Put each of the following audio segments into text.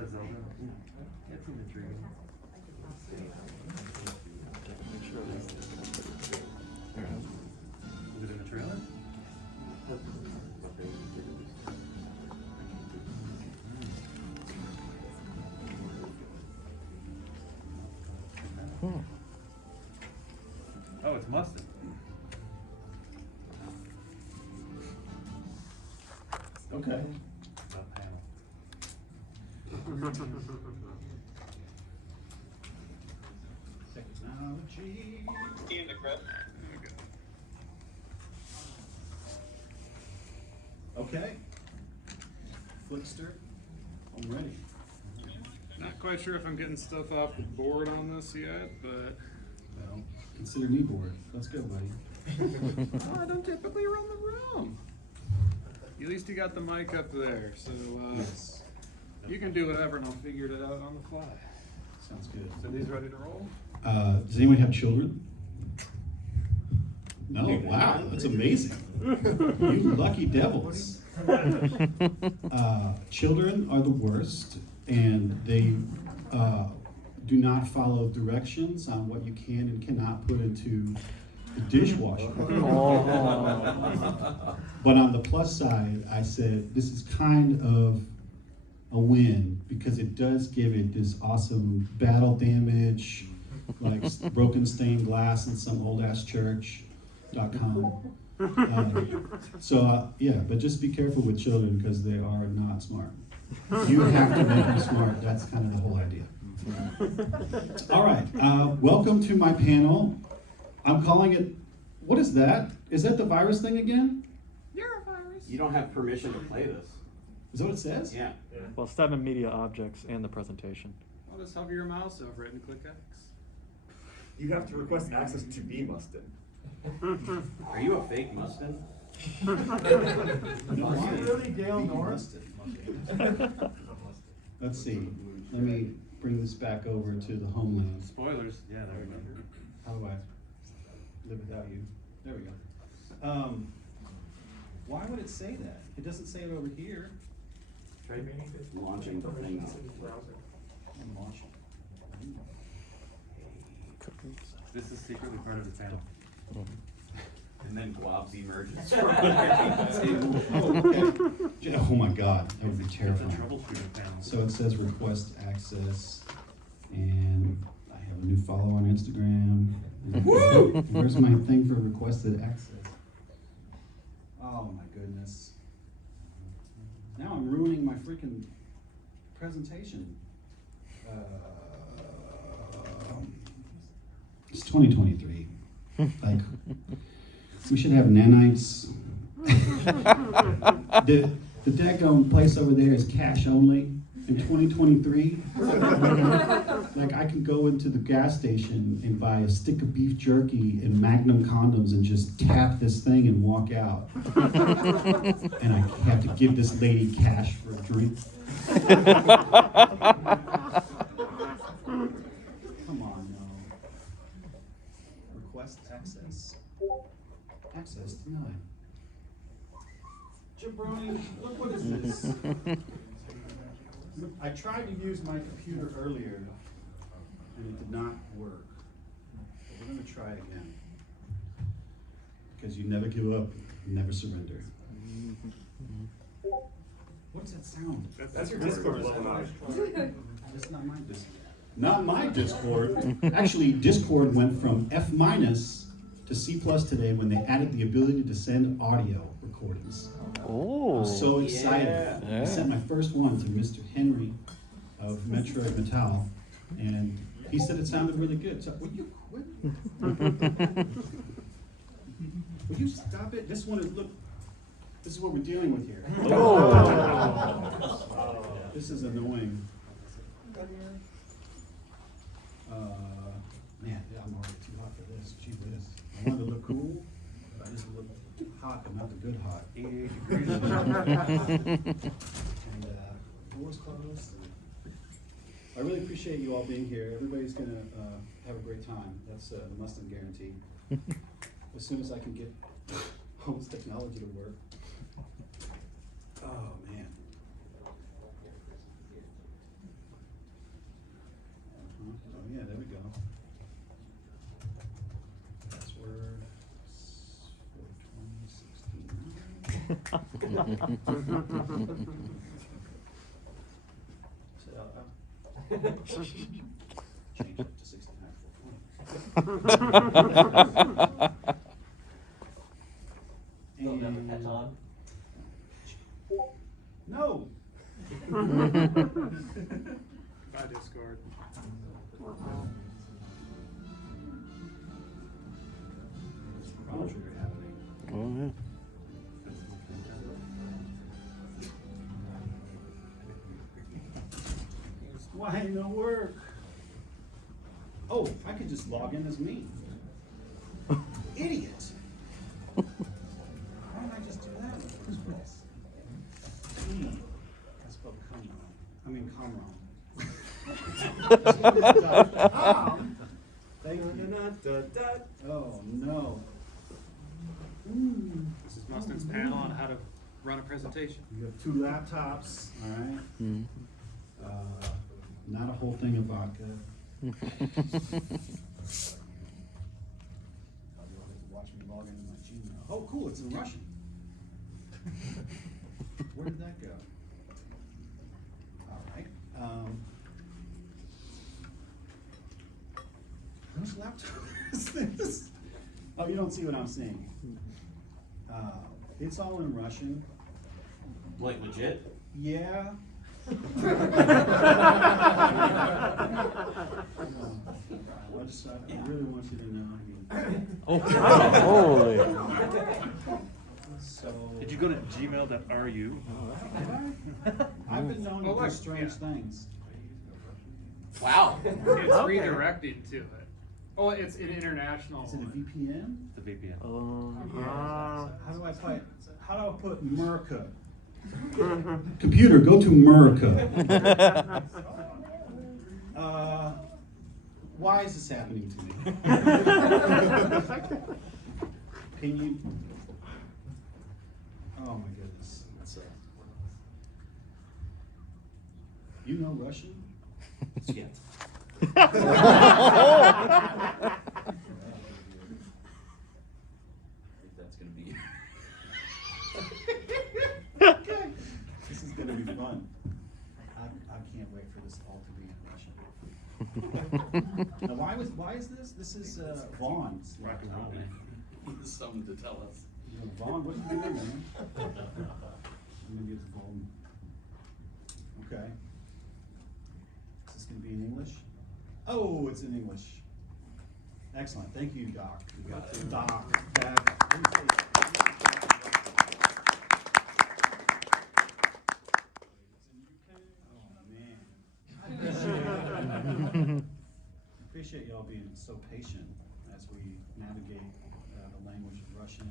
that Zelda? Yeah. It's in the tree. Is it in the trailer? Oh, it's Mustin. Okay. Technology. In the crowd. Okay. Flickster, I'm ready. Not quite sure if I'm getting stuff off the board on this yet, but Well, consider me bored. Let's go, buddy. I don't typically run the room. At least you got the mic up there, so Yes. you can do whatever and I'll figure it out on the fly. Sounds good. So these ready to roll? Does anyone have children? No, wow, that's amazing. You lucky devils. Children are the worst, and they do not follow directions on what you can and cannot put into the dishwasher. But on the plus side, I said, this is kind of a win, because it does give it this awesome battle damage, like broken stained glass in some old ass church.com. Yeah, but just be careful with children because they are not smart. You have to make them smart. That's kind of the whole idea. All right, welcome to my panel. I'm calling it, what is that? Is that the virus thing again? You're a virus. You don't have permission to play this. Is that what it says? Yeah. Well, 7 media objects and the presentation. I'll just hover your mouse over it and click X. You have to request access to be Mustin. Are you a fake Mustin? No, Are you really Dale Norris? Let's see. Let me bring this back over to the homeland. Spoilers. Yeah, there we go. How do I live without you? There we go. Why would it say that? It doesn't say it over here. Try launching the thing. I'm launching. This is secretly part of the panel. And then Globs emerges. Oh, okay. Oh my God, that would be It's a terrifying. troubleshooting panel. So it says request access, and I have a new follow on Instagram. Woo! Where's my thing for requested access? Oh my goodness. Now I'm ruining my freaking presentation. It's 2023. Like, we should have nanites. The daggone place over there is cash only in 2023. Like, I can go into the gas station and buy a stick of beef jerky and Magnum condoms and just tap this thing and walk out. And I have to give this lady cash for a drink. Come on, no. Request access. Access denied. Jabroni, look what is this? I tried to use my computer earlier and it did not work. But we're gonna try again. Because you never give up, you never surrender. What's that sound? That's your Discord level knowledge. That's not my Discord. Not my Discord. Actually, Discord went from F- to C+ today when they added the ability to send audio recordings. Oh. I'm so excited. Yeah. I sent my first one to Mr. Henry of Metro Metal, and he said it sounded really good. So, will you quit? Will you stop it? This one is, look, this is what we're dealing with here. Oh. This is annoying. Man, I'm already too hot for this. Gee whiz. I wanted to look cool, but I just look hot, but not the good hot. 88 degrees. And doors closed. I really appreciate you all being here. Everybody's gonna have a great time. That's the Mustin guarantee. As soon as I can get Home's technology to work. Oh man. Change it to 69. No. Bye, Discord. Chrono Trigger happening. Oh, yeah. Why ain't no work? Oh, I could just log in as me. Idiot. Why don't I just do that in the first place? I spelled come wrong. I mean, come wrong. Thank you. Oh, no. This is Mustin's panel on how to run a presentation. You have 2 laptops, all right? Mm. Not a whole thing of vodka. Watch me log into my Gmail. Oh, cool, it's in Russian. Where did that go? All right. Whose laptop is this? Oh, you don't see what I'm seeing. It's all in Russian. Like legit? Yeah. I really want you to know. Oh, holy. So. Did you go to gmail.ru? I've been known Oh, to do look, strange yeah. things. Wow. It's redirecting to it. Oh, it's an international. Is it a VPN? The VPN. How do I put? How do I put America? Computer, go to America. Why is this happening to me? Can you? Oh my goodness. You know Russian? Yeah. I think that's gonna be. Okay. This is gonna be fun. I can't wait for this all to be in Russian. Now, why is this? This is Vaughn's Rock and roll, man. Something to tell us. Vaughn, what are you doing, man? I'm gonna get the phone. Okay. Is this gonna be in English? Oh, it's in English. Excellent. Thank you, Doc. You got it. Doc. Appreciate y'all being so patient as we navigate the language of Russian.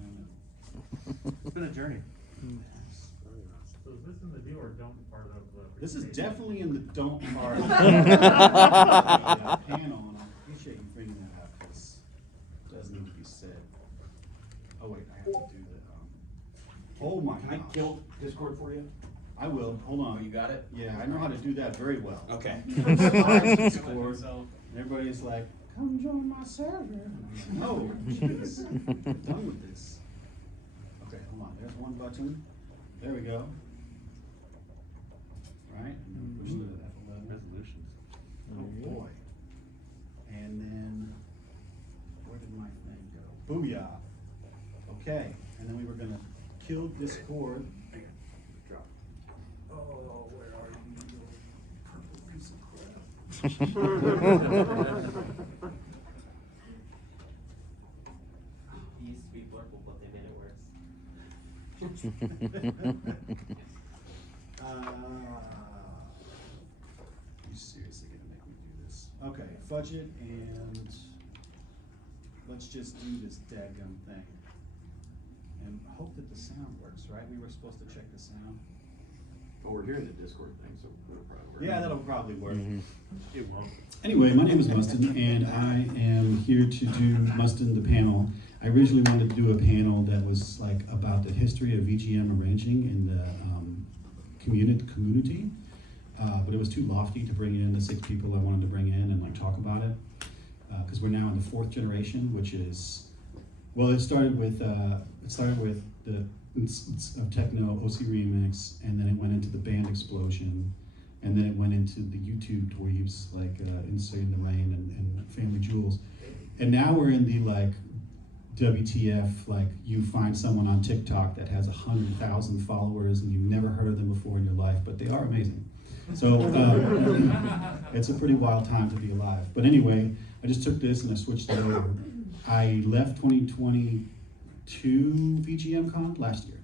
It's been a journey. So is this in the do or don't part of the? This is presentation? definitely in the don't part of the panel, and I appreciate you bringing that up because it does need to be said. Oh wait, I have to do the. Oh my Can I gosh. kill Discord for you? I will. Hold on. Oh, you got it? Yeah, I know how to do that very well. Okay. Discord, and everybody's like, "Come join my server." No, jeez, I'm done with this. Okay, hold on. There's one button. There we go. Right, and then push the F11. Resolutions. Oh boy. And then, where did my thing go? Booyah. Okay, and then we were gonna kill Discord. Drop. Oh, where are you, you purple piece of crap? He used to be Blurple, but they made it worse. You seriously gonna make me do this? Okay, fudge it and let's just do this daggum thing. And hope that the sound works, right? We were supposed to check the sound. Well, we're hearing the Discord thing, so it'll probably work. Yeah, that'll probably work. It won't. Anyway, my name is Mustin, and I am here to do Mustin the panel. I originally wanted to do a panel that was like about the history of VGM arranging in the community, but it was too lofty to bring in the 6 people I wanted to bring in and like talk about it, because we're now in the 4th generation, which is, well, it started with the of techno, OC Remix, and then it went into the band explosion, and then it went into the YouTube dweebs like Insane in the Rain and Family Jewels, and now we're in the like WTF, like you find someone on TikTok that has 100,000 followers and you've never heard of them before in your life, but they are amazing. So it's a pretty wild time to be alive. But anyway, I just took this and I switched it over. I left 2022 VGMCON last year.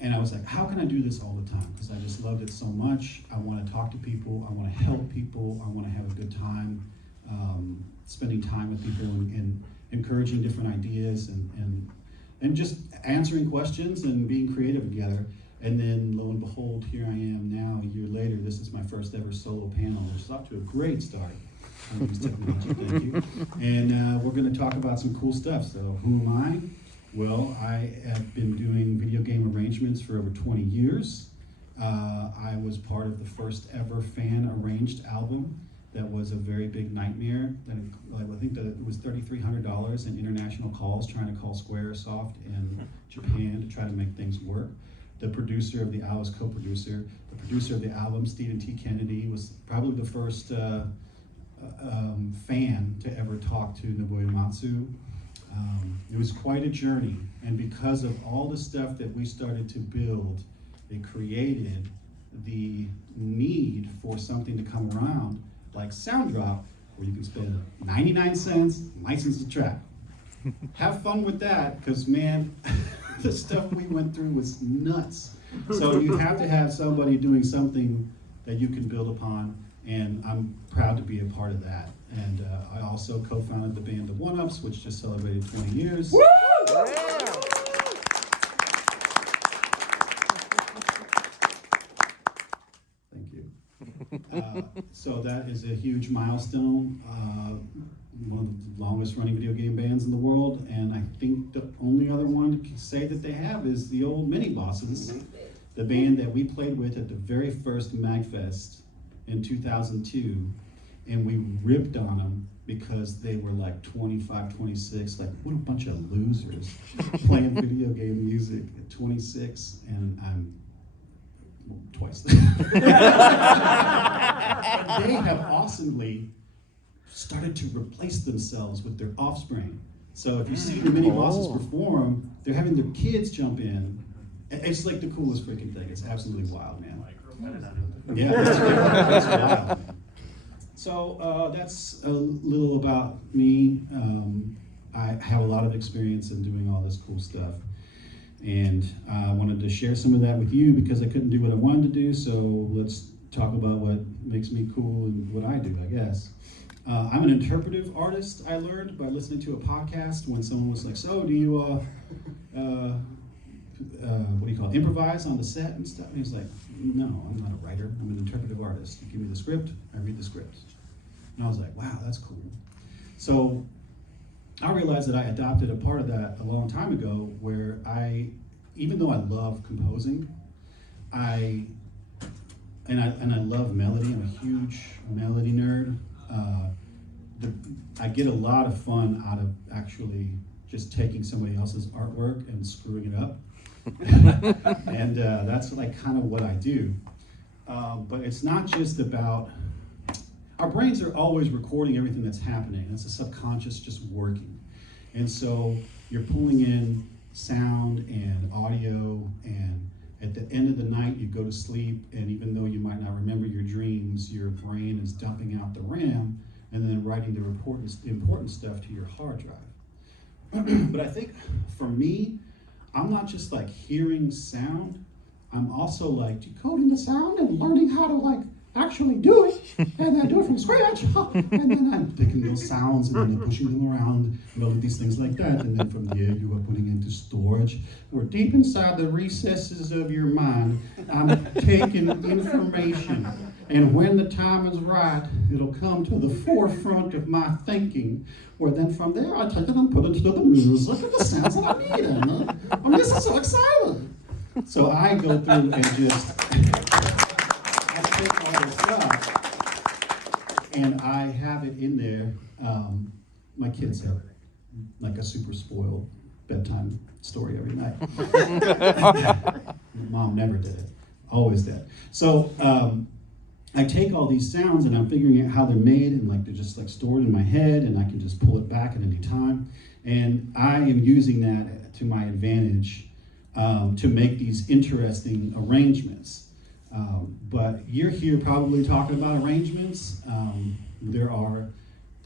And I was like, how can I do this all the time? Because I just loved it so much. I want to talk to people. I want to help people. I want to have a good time, spending time with people and encouraging different ideas and just answering questions and being creative together. And then lo and behold, here I am now, a year later. This is my first ever solo panel, which is off to a great start. Thank you. And we're going to talk about some cool stuff. So who am I? Well, I have been doing video game arrangements for over 20 years. I was part of the first ever fan arranged album that was a very big nightmare. I think that it was $3,300 in international calls trying to call Squaresoft in Japan to try to make things work. The producer of the album was co-producer. The producer of the album, Stephen T. Kennedy, was probably the first fan to ever talk to Nobuo Uematsu. It was quite a journey, and because of all the stuff that we started to build, it created the need for something to come around like SoundDrop, where you can spend 99 cents, license the track. Have fun with that, because man, the stuff we went through was nuts. So you have to have somebody doing something that you can build upon, and I'm proud to be a part of that. And I also co-founded the band The One Ups, which just celebrated 20 years. Woo! Thank you. So that is a huge milestone. One of the longest running video game bands in the world, and I think the only other one to say that they have is the old Mini Bosses, the band that we played with at the very first MagFest in 2002, and we ripped on them because they were like 25, 26, like what a bunch of losers playing video game music at 26, and I'm twice that. And they have awesomely started to replace themselves with their offspring. So if you see the Mini Bosses perform, they're having their kids jump in. It's like the coolest freaking thing. It's absolutely wild, man. Yeah, that's wild. So that's a little about me. I have a lot of experience in doing all this cool stuff. And I wanted to share some of that with you because I couldn't do what I wanted to do. So let's talk about what makes me cool and what I do, I guess. I'm an interpretive artist, I learned by listening to a podcast when someone was like, so do you, what do you call it, improvise on the set and stuff? And he was like, no, I'm not a writer, I'm an interpretive artist. You give me the script, I read the script. And I was like, wow, that's cool. So I realized that I adopted a part of that a long time ago where even though I love composing, I love melody, I'm a huge melody nerd. I get a lot of fun out of actually just taking somebody else's artwork and screwing it up. And that's like kind of what I do. But it's not just about, our brains are always recording everything that's happening. It's a subconscious just working. And so you're pulling in sound and audio, and at the end of the night you go to sleep, and even though you might not remember your dreams, your brain is dumping out the RAM and then writing the important stuff to your hard drive. But I think for me, I'm not just like hearing sound, I'm also like decoding the sound and learning how to like actually do it, and then do it from scratch, and then I'm picking those sounds and then pushing them around and all of these things like that, and then from there you are putting into storage, where deep inside the recesses of your mind, I'm taking information, and when the time is right, it'll come to the forefront of my thinking, where then from there I take it and put it into the music and the sounds that I need, and this is so exciting. So I go through and just take all this stuff, and I have it in there. My kids have like a super spoiled bedtime story every night. Mom never did it, always did. So I take all these sounds and I'm figuring out how they're made, and like they're just like stored in my head, and I can just pull it back at any time. And I am using that to my advantage to make these interesting arrangements. But you're here probably talking about arrangements. There are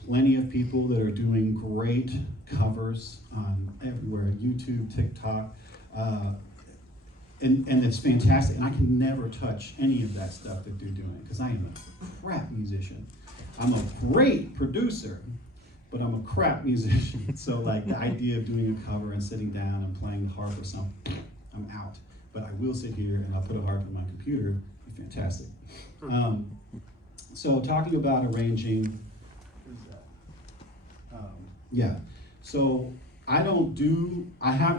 plenty of people that are doing great covers on everywhere, YouTube, TikTok, and it's fantastic. And I can never touch any of that stuff that they're doing because I am a crap musician. I'm a great producer, but I'm a crap musician. So like the idea of doing a cover and sitting down and playing the harp or something, I'm out. But I will sit here and I'll put a harp in my computer. It'd be fantastic. So talking about arranging, yeah. So I have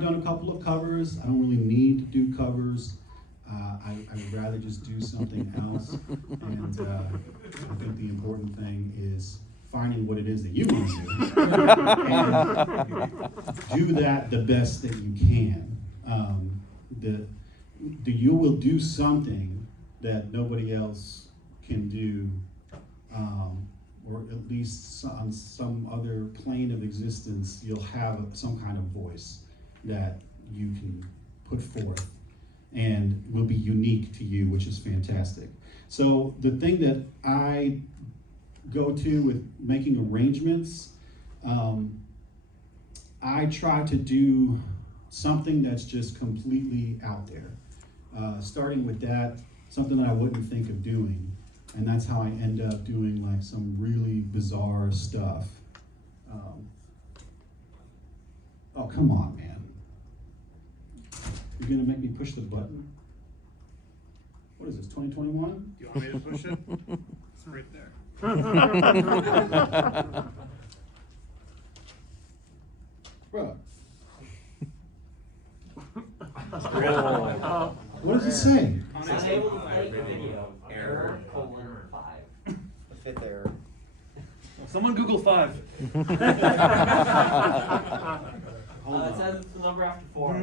done a couple of covers. I don't really need to do covers. I would rather just do something else. And I think the important thing is finding what it is that you want to do. And do that the best that you can. You will do something that nobody else can do, or at least on some other plane of existence, you'll have some kind of voice that you can put forth and will be unique to you, which is fantastic. So the thing that I go to with making arrangements, I try to do something that's just completely out there. Starting with that, something that I wouldn't think of doing. And that's how I end up doing like some really bizarre stuff. Oh, come on, man. You're gonna make me push the button? What is this, 2021? You want me to push it? It's right there. Bro. What does it say? Unable to play the video. Error, :5. The fifth error. Someone Google 5. It says the number after 4.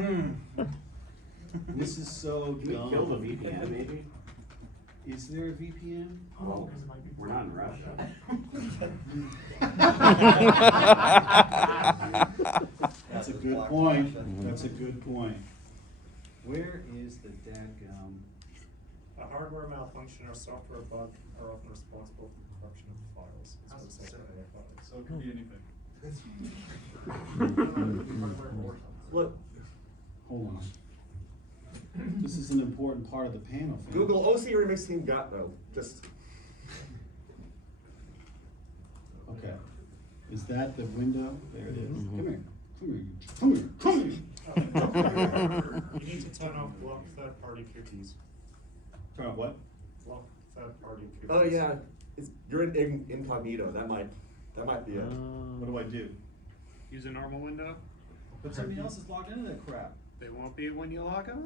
This is so Can we dumb. kill the VPN maybe? Is there a VPN? Well, we're not in Russia. That's a good point. That's a good point. Where is the dadgum? A hardware malfunction or software bug are often responsible for the corruption of files. It's what software files. So it could be anything. Look, Hold on. This is an important part of the panel. fam. Google OC Remix Team got though. Just Okay. Is that the window? There it is. Come here. Come here. Come here. Come here. You need to turn off block third-party cookies. Turn off what? Block third-party cookies. oh yeah, you're in incognito. That might be it. What do I do? Use a normal window. But somebody else is logged into that crap. They won't be when you log them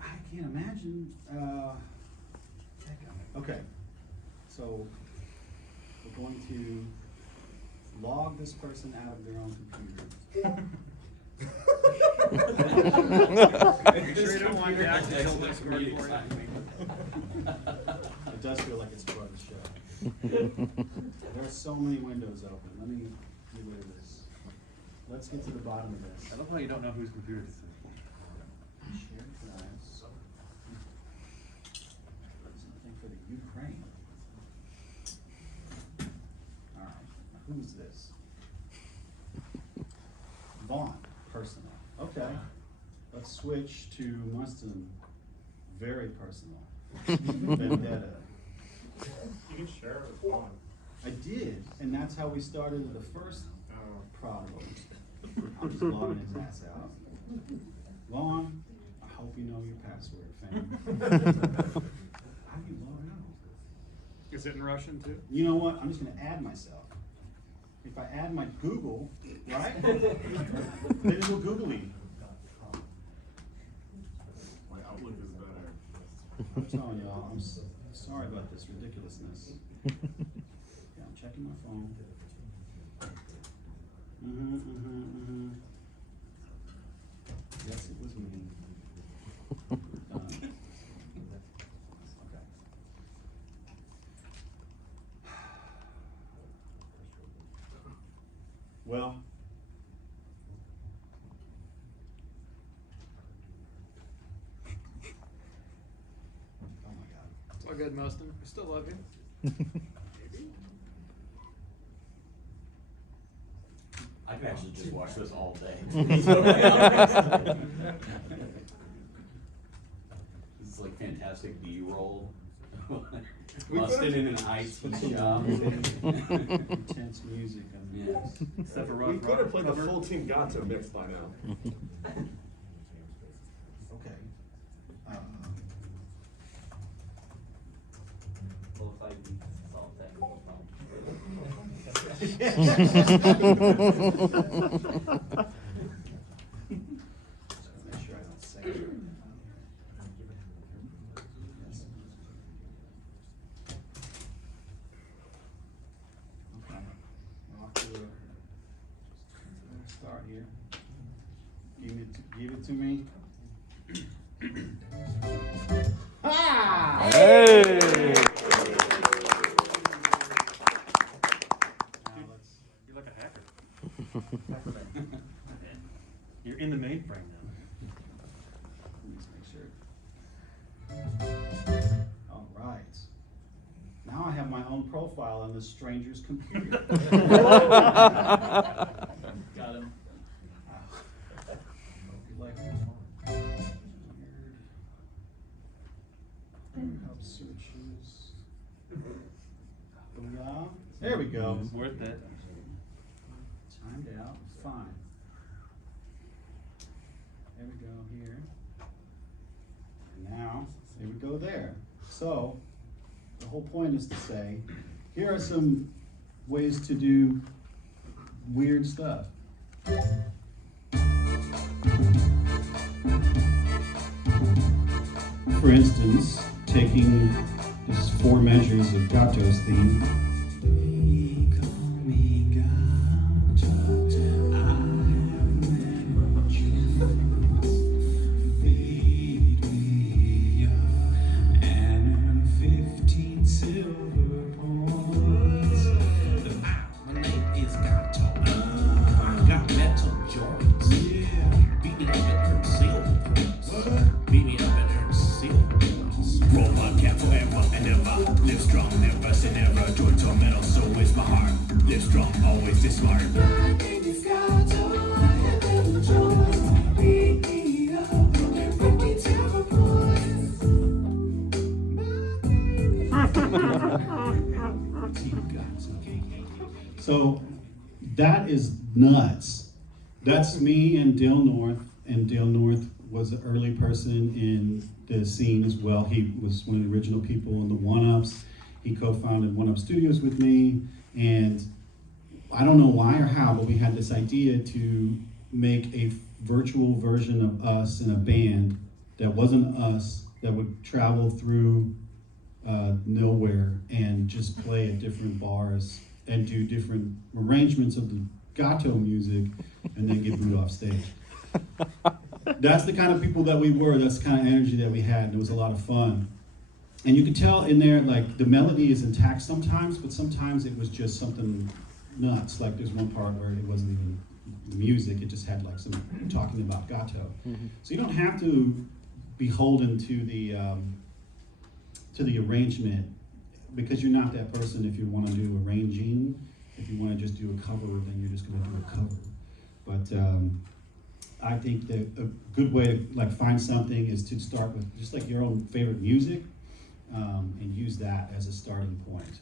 I can't imagine. Okay, so we're going to log this person out of their own computer. Make sure you don't want to access the Discord for you. It does feel like it's part of the show. There are so many windows open. Let me get rid of this. Let's get to the bottom of this. I love how you don't know whose computer this is. Share drives. Something for the Ukraine. All right, now who's this? Vaughn, personal. Okay, let's switch to Mustin, very personal. Vendetta. You can share it with one. I did, and that's how we started the first problem. I'm just logging his ass out. Vaughn, I hope you know your password, fam. How do you log out? Is it in Russian too? You know what? I'm just gonna add myself. If I add my Google, right? Then it'll Google me. My Outlook is better. I'm telling y'all, I'm sorry about this ridiculousness. Yeah, I'm checking my phone. Yes, it was me. Okay. Well, oh my God. It's all good, Mustin. We still love you. I could actually just watch this all day. This is like fantastic B-roll. Mustin in an IT job. Intense music. Yes. Except for We Rock could have played the Robert. full Team Gato mix by now. Okay. Both side beats, salt technical. Make sure I don't say it. Okay. Off to a start here. Give it to me. Ah! Hey! Now let's. You're like a hacker. You're in the mainframe now. Let's make sure. All right. Now I have my own profile on this stranger's computer. Got him. Like weird help searches. Booyah. There we go. It's worth it. Timed out. Fine. There we go here. And now, there we go there. So, the whole point is to say, here are some ways to do weird stuff. For instance, taking just 4 measures of Gato's theme. So that is nuts. That's me and Dale North, and Dale North was an early person in the scene as well. He was one of the original people in the One-Ups. He co-founded One-Up Studios with me, and I don't know why or how, but we had this idea to make a virtual version of us in a band that wasn't us, that would travel through nowhere and just play at different bars and do different arrangements of the Gato music and then get booed off stage. That's the kind of people that we were, that's the kind of energy that we had, and it was a lot of fun. And you could tell in there, like, the melody is intact sometimes, but sometimes it was just something nuts. Like, there's one part where it wasn't even music, it just had like some talking about Gato. So you don't have to be beholden to the arrangement, because you're not that person if you want to do arranging. If you want to just do a cover, then you're just going to do a cover. But I think that a good way to like find something is to start with just like your own favorite music, and use that as a starting point.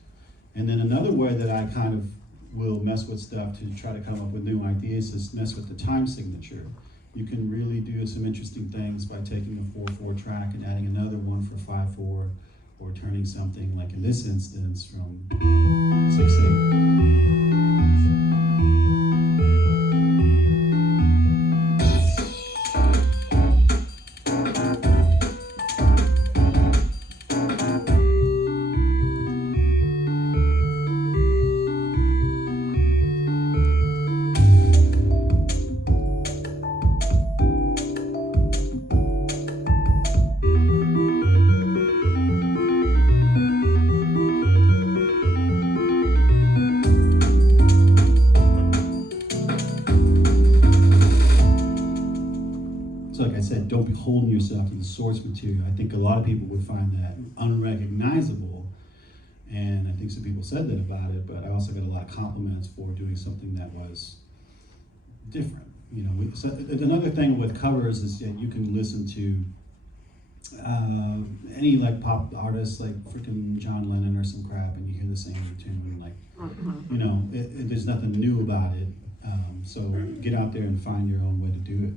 And then another way that I kind of will mess with stuff to try to come up with new ideas is mess with the time signature. You can really do some interesting things by taking a 4/4 track and adding another one for 5/4, or turning something like in this instance from 6/8. I said, don't be holding yourself to the source material. I think a lot of people would find that unrecognizable. And I think some people said that about it, but I also got a lot of compliments for doing something that was different. You know, so another thing with covers is that you can listen to any like pop artist, like freaking John Lennon or some crap, and you hear the same tune. Like, you know, there's nothing new about it. So get out there and find your own way to do it.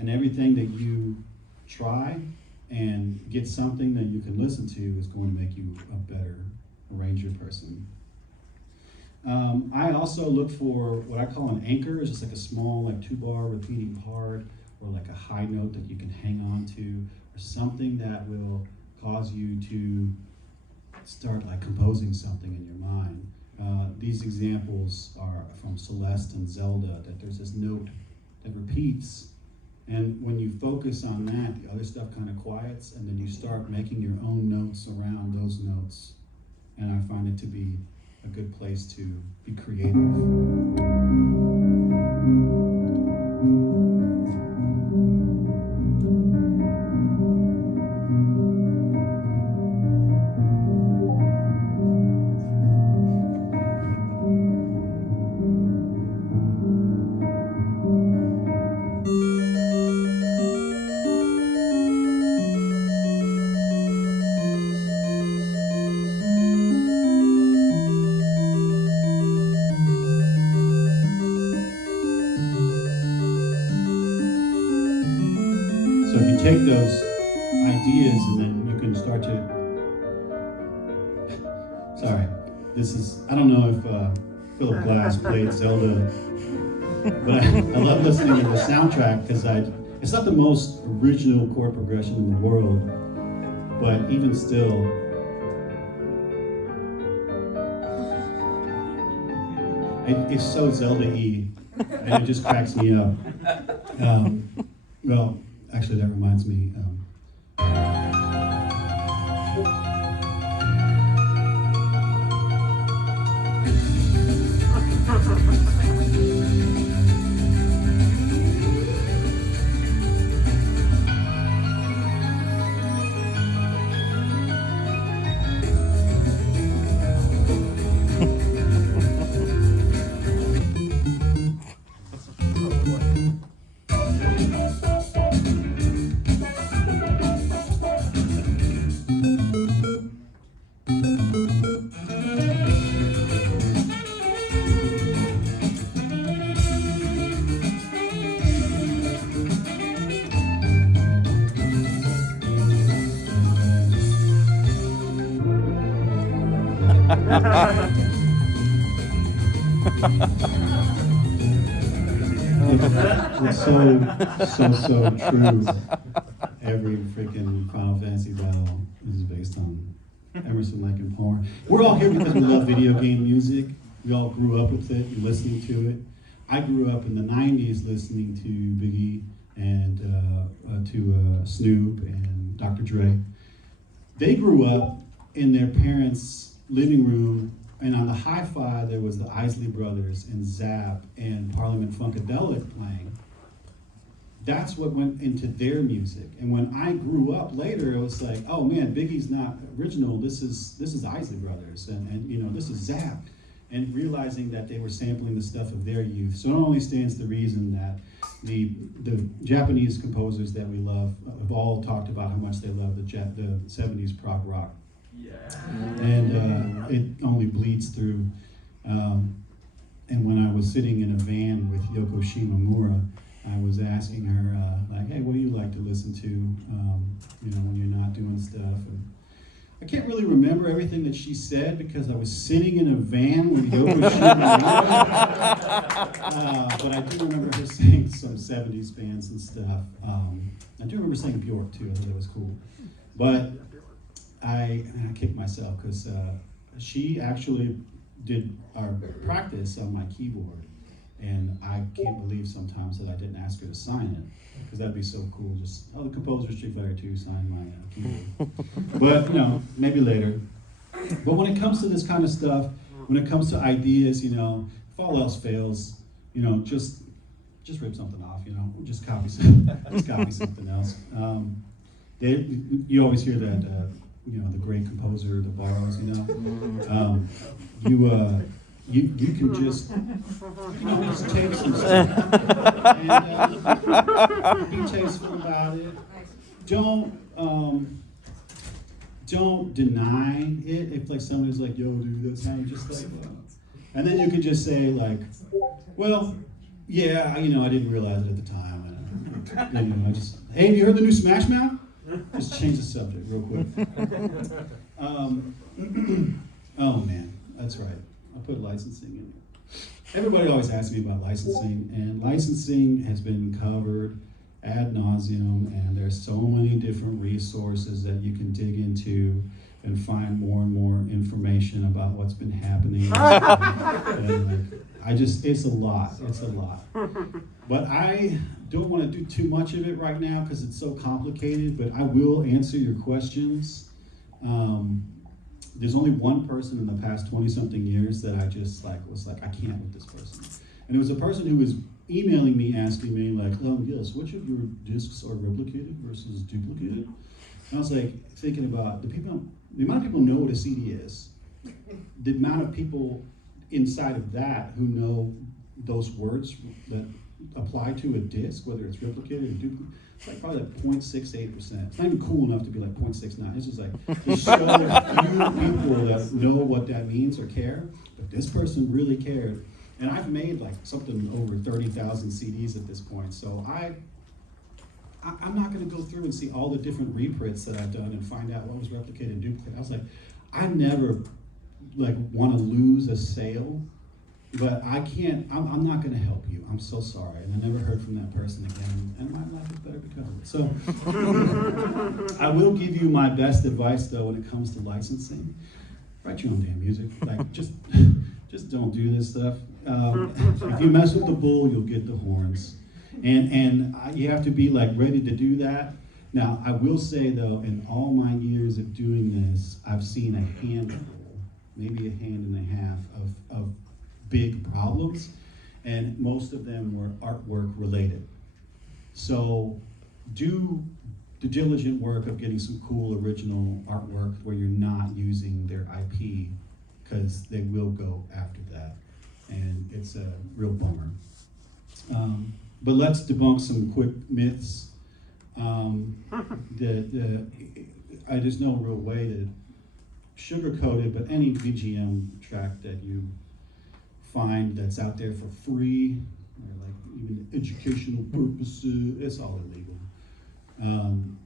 And everything that you try and get something that you can listen to is going to make you a better arranger person. I also look for what I call an anchor. It's just like a small, like 2-bar repeating part, or like a high note that you can hang on to, or something that will cause you to start like composing something in your mind. These examples are from Celeste and Zelda, that there's this note that repeats, and when you focus on that, the other stuff kind of quiets, and then you start making your own notes around those notes. And I find it to be a good place to be creative. So if you take those ideas and then you can start to, sorry, this is, I don't know if Philip Glass played Zelda, but I love listening to the soundtrack because it's not the most original chord progression in the world, but even still, it's so Zelda-y, and it just cracks me up. Well, actually, that reminds me. It's so true. Every freaking Final Fantasy battle is based on Emerson, Lake and Palmer. We're all here because we love video game music. We all grew up with it, listening to it. I grew up in the 90s listening to Biggie and to Snoop and Dr. Dre. They grew up in their parents' living room, and on the hi-fi there was the Isley Brothers and Zapp and Parliament Funkadelic playing. That's what went into their music. And when I grew up later, it was like, oh man, Biggie's not original. This is Isley Brothers, and you know, this is Zapp. And realizing that they were sampling the stuff of their youth. So it only stands to reason that the Japanese composers that we love have all talked about how much they love the 70s prog rock. Yeah. And it only bleeds through. And when I was sitting in a van with Yoko Shimomura, I was asking her, like, hey, what do you like to listen to, you know, when you're not doing stuff? And I can't really remember everything that she said because I was sitting in a van with Yoko Shimomura. But I do remember her saying some 70s bands and stuff. I do remember saying Bjork too, I thought that was cool. But I kicked myself because she actually did our practice on my keyboard. And I can't believe sometimes that I didn't ask her to sign it, because that'd be so cool. Just, oh, the composer Street Fighter 2 signed my keyboard. But, you know, maybe later. But when it comes to this kind of stuff, when it comes to ideas, you know, if all else fails, you know, just just rip something off, just copy something else. You always hear that, the great composer, the borrows, you can just take some stuff and be tasteful about it. Don't deny it. If like somebody's like, yo, dude, that's how you just like, and then you could just say like, well, yeah, I didn't realize it at the time. And, hey, have you heard the new Smash Mouth? Just change the subject real quick. Oh man, that's right. I put licensing in there. Everybody always asks me about licensing, and licensing has been covered ad nauseum, and there's so many different resources that you can dig into and find more and more information about what's been happening. It's a lot. But I don't want to do too much of it right now because it's so complicated, but I will answer your questions. There's only one person in the past 20-something years that I just was like, I can't with this person. And it was a person who was emailing me asking me like, yes, which of your discs are replicated versus duplicated? And I was like thinking about the amount of people know what a CD is, the amount of people inside of that who know those words that apply to a disc, whether it's replicated or duplicated. It's like probably like 0.68%. It's not even cool enough to be like 0.69. It's just like, there's so few people that know what that means or care, but this person really cared. And I've made like something over 30,000 CDs at this point, so I'm not gonna go through and see all the different reprints that I've done and find out what was replicated and duplicated. I was like, I never wanna lose a sale, but I can't, I'm not gonna help you. I'm so sorry. And I never heard from that person again, and my life is better because of it. So, I will give you my best advice though when it comes to licensing. Write your own damn music. Like, just don't do this stuff. If you mess with the bull, you'll get the horns. And you have to be like ready to do that. Now, I will say though, in all my years of doing this, I've seen a handful, maybe a hand and a half of big problems, and most of them were artwork related. So do the diligent work of getting some cool original artwork where you're not using their IP, because they will go after that, and it's a real bummer. But let's debunk some quick myths. There's no real way to sugarcoat it, but any VGM track that you find that's out there for free, or like even educational purposes, it's all illegal.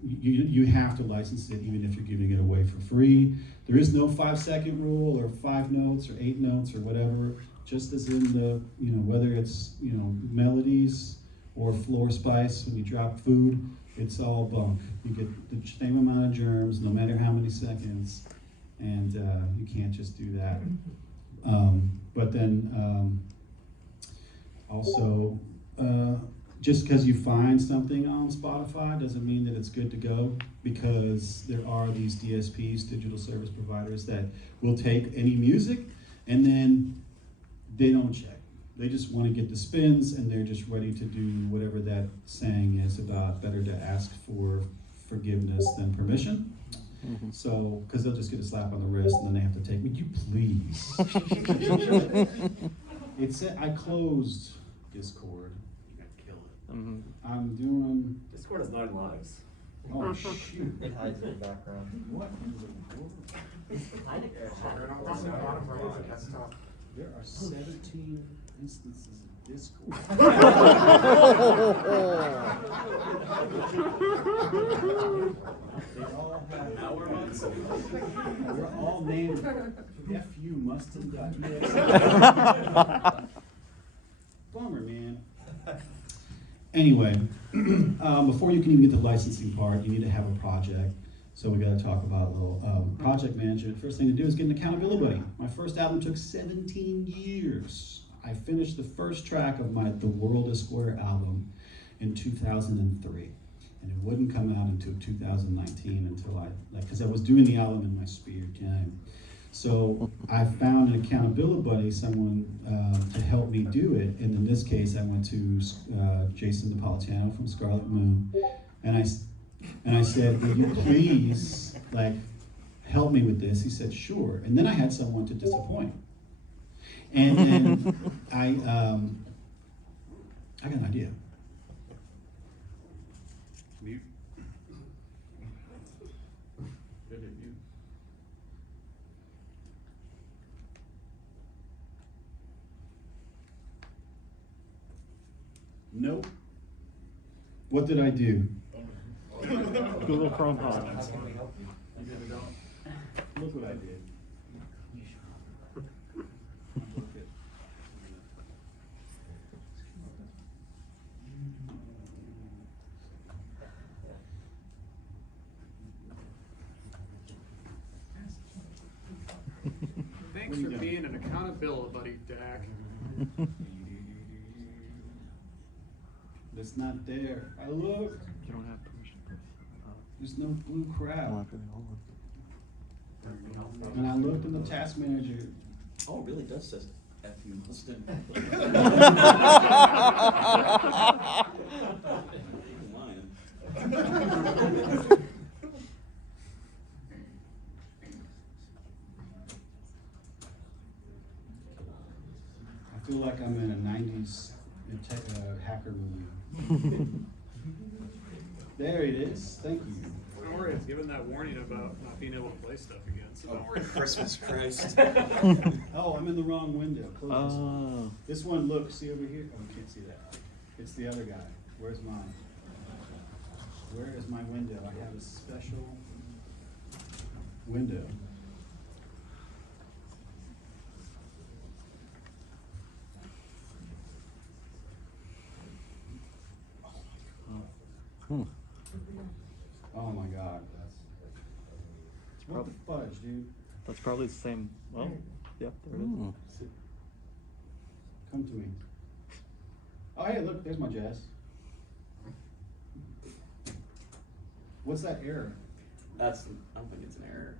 You have to license it even if you're giving it away for free. There is no 5-second rule or 5 notes or 8 notes or whatever, just as in the, whether it's, melodies or floor spice when you drop food, it's all bunk. You get the same amount of germs no matter how many seconds, and you can't just do that. But then also, just because you find something on Spotify doesn't mean that it's good to go, because there are these DSPs, digital service providers, that will take any music and then they don't check. They just want to get the spins, and they're just ready to do whatever that saying is about, better to ask for forgiveness than permission. Mm-hmm. So, because they'll just get a slap on the wrist and then they have to take, would you please? It said, I closed Discord. You gotta kill it. Mm-hmm. I'm doing, Discord has 9 lives. oh shoot. It hides in the background. What in the world? Hide it. There are 17 instances of Discord. They all have, Now we're on. we're all named FU Mustin.exe. Bummer, man. Anyway, before you can even get the licensing part, you need to have a project. So we got to talk about a little project management. First thing to do is get an accountability buddy. My first album took 17 years. I finished the first track of The World is Square album in 2003. And it wouldn't come out until 2019 until because I was doing the album in my spare time. So I found an accountability buddy, someone to help me do it. And in this case, I went to Jason Napolitano from Scarlet Moon, and I said, "Will you please help me with this?" He said, "Sure." And then I had someone to disappoint, and then I got an idea. Mute. Good at you. Nope. What did I do? Google Chrome Pod. Look what I did. Thanks for being an accountability buddy, Dak. It's not there. I looked. You don't have permission. There's no blue crap. Hold on. And I looked in the task manager. Oh, it really does says F you, Mustin. I feel like I'm in a 90s hacker movie. There it is. Thank you. Don't worry, I've given that warning about not being able to play stuff again, so don't worry. Christmas Christ. Oh, I'm in the wrong window. Close this one. Oh. This one, look, see over here? Oh, you can't see that. It's the other guy. Where's mine? Where is my window? I have a special window. Hmm. Oh my God. What the fudge, dude? That's probably the same. Well, yep, there it is. Hmm. Come to me. Oh, hey, look, there's my jazz. What's that error? I don't think it's an error.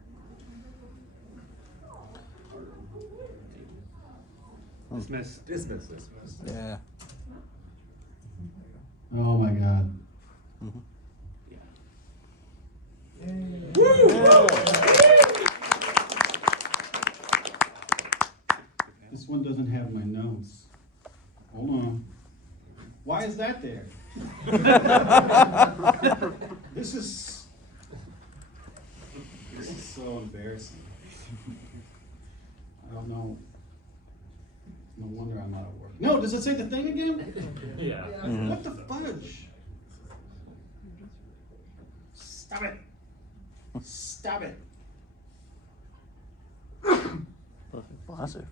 Dismiss. Dismiss. Yeah. Oh my God. Mhm. This one doesn't have my notes. Hold on. Why is that there? This is so embarrassing. I don't know. No wonder I'm not at work. No, does it say the thing again? Yeah. Mhm. What the fudge? Stop it. Stop it. Perfect. Massive.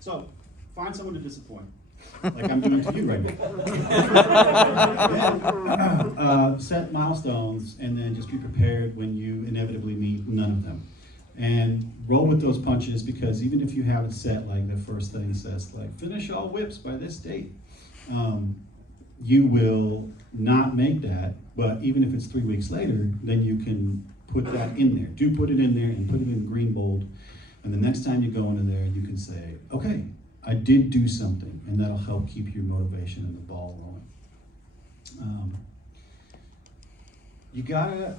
So, find someone to disappoint, like I'm doing to you right now. Set milestones, and then just be prepared when you inevitably meet none of them. And roll with those punches, because even if you have it set, like the first thing says, like, finish all whips by this date, you will not make that, but even if it's 3 weeks later, then you can put that in there. Do put it in there and put it in green bold. And the next time you go into there, you can say, okay, I did do something, and that'll help keep your motivation and the ball rolling. You gotta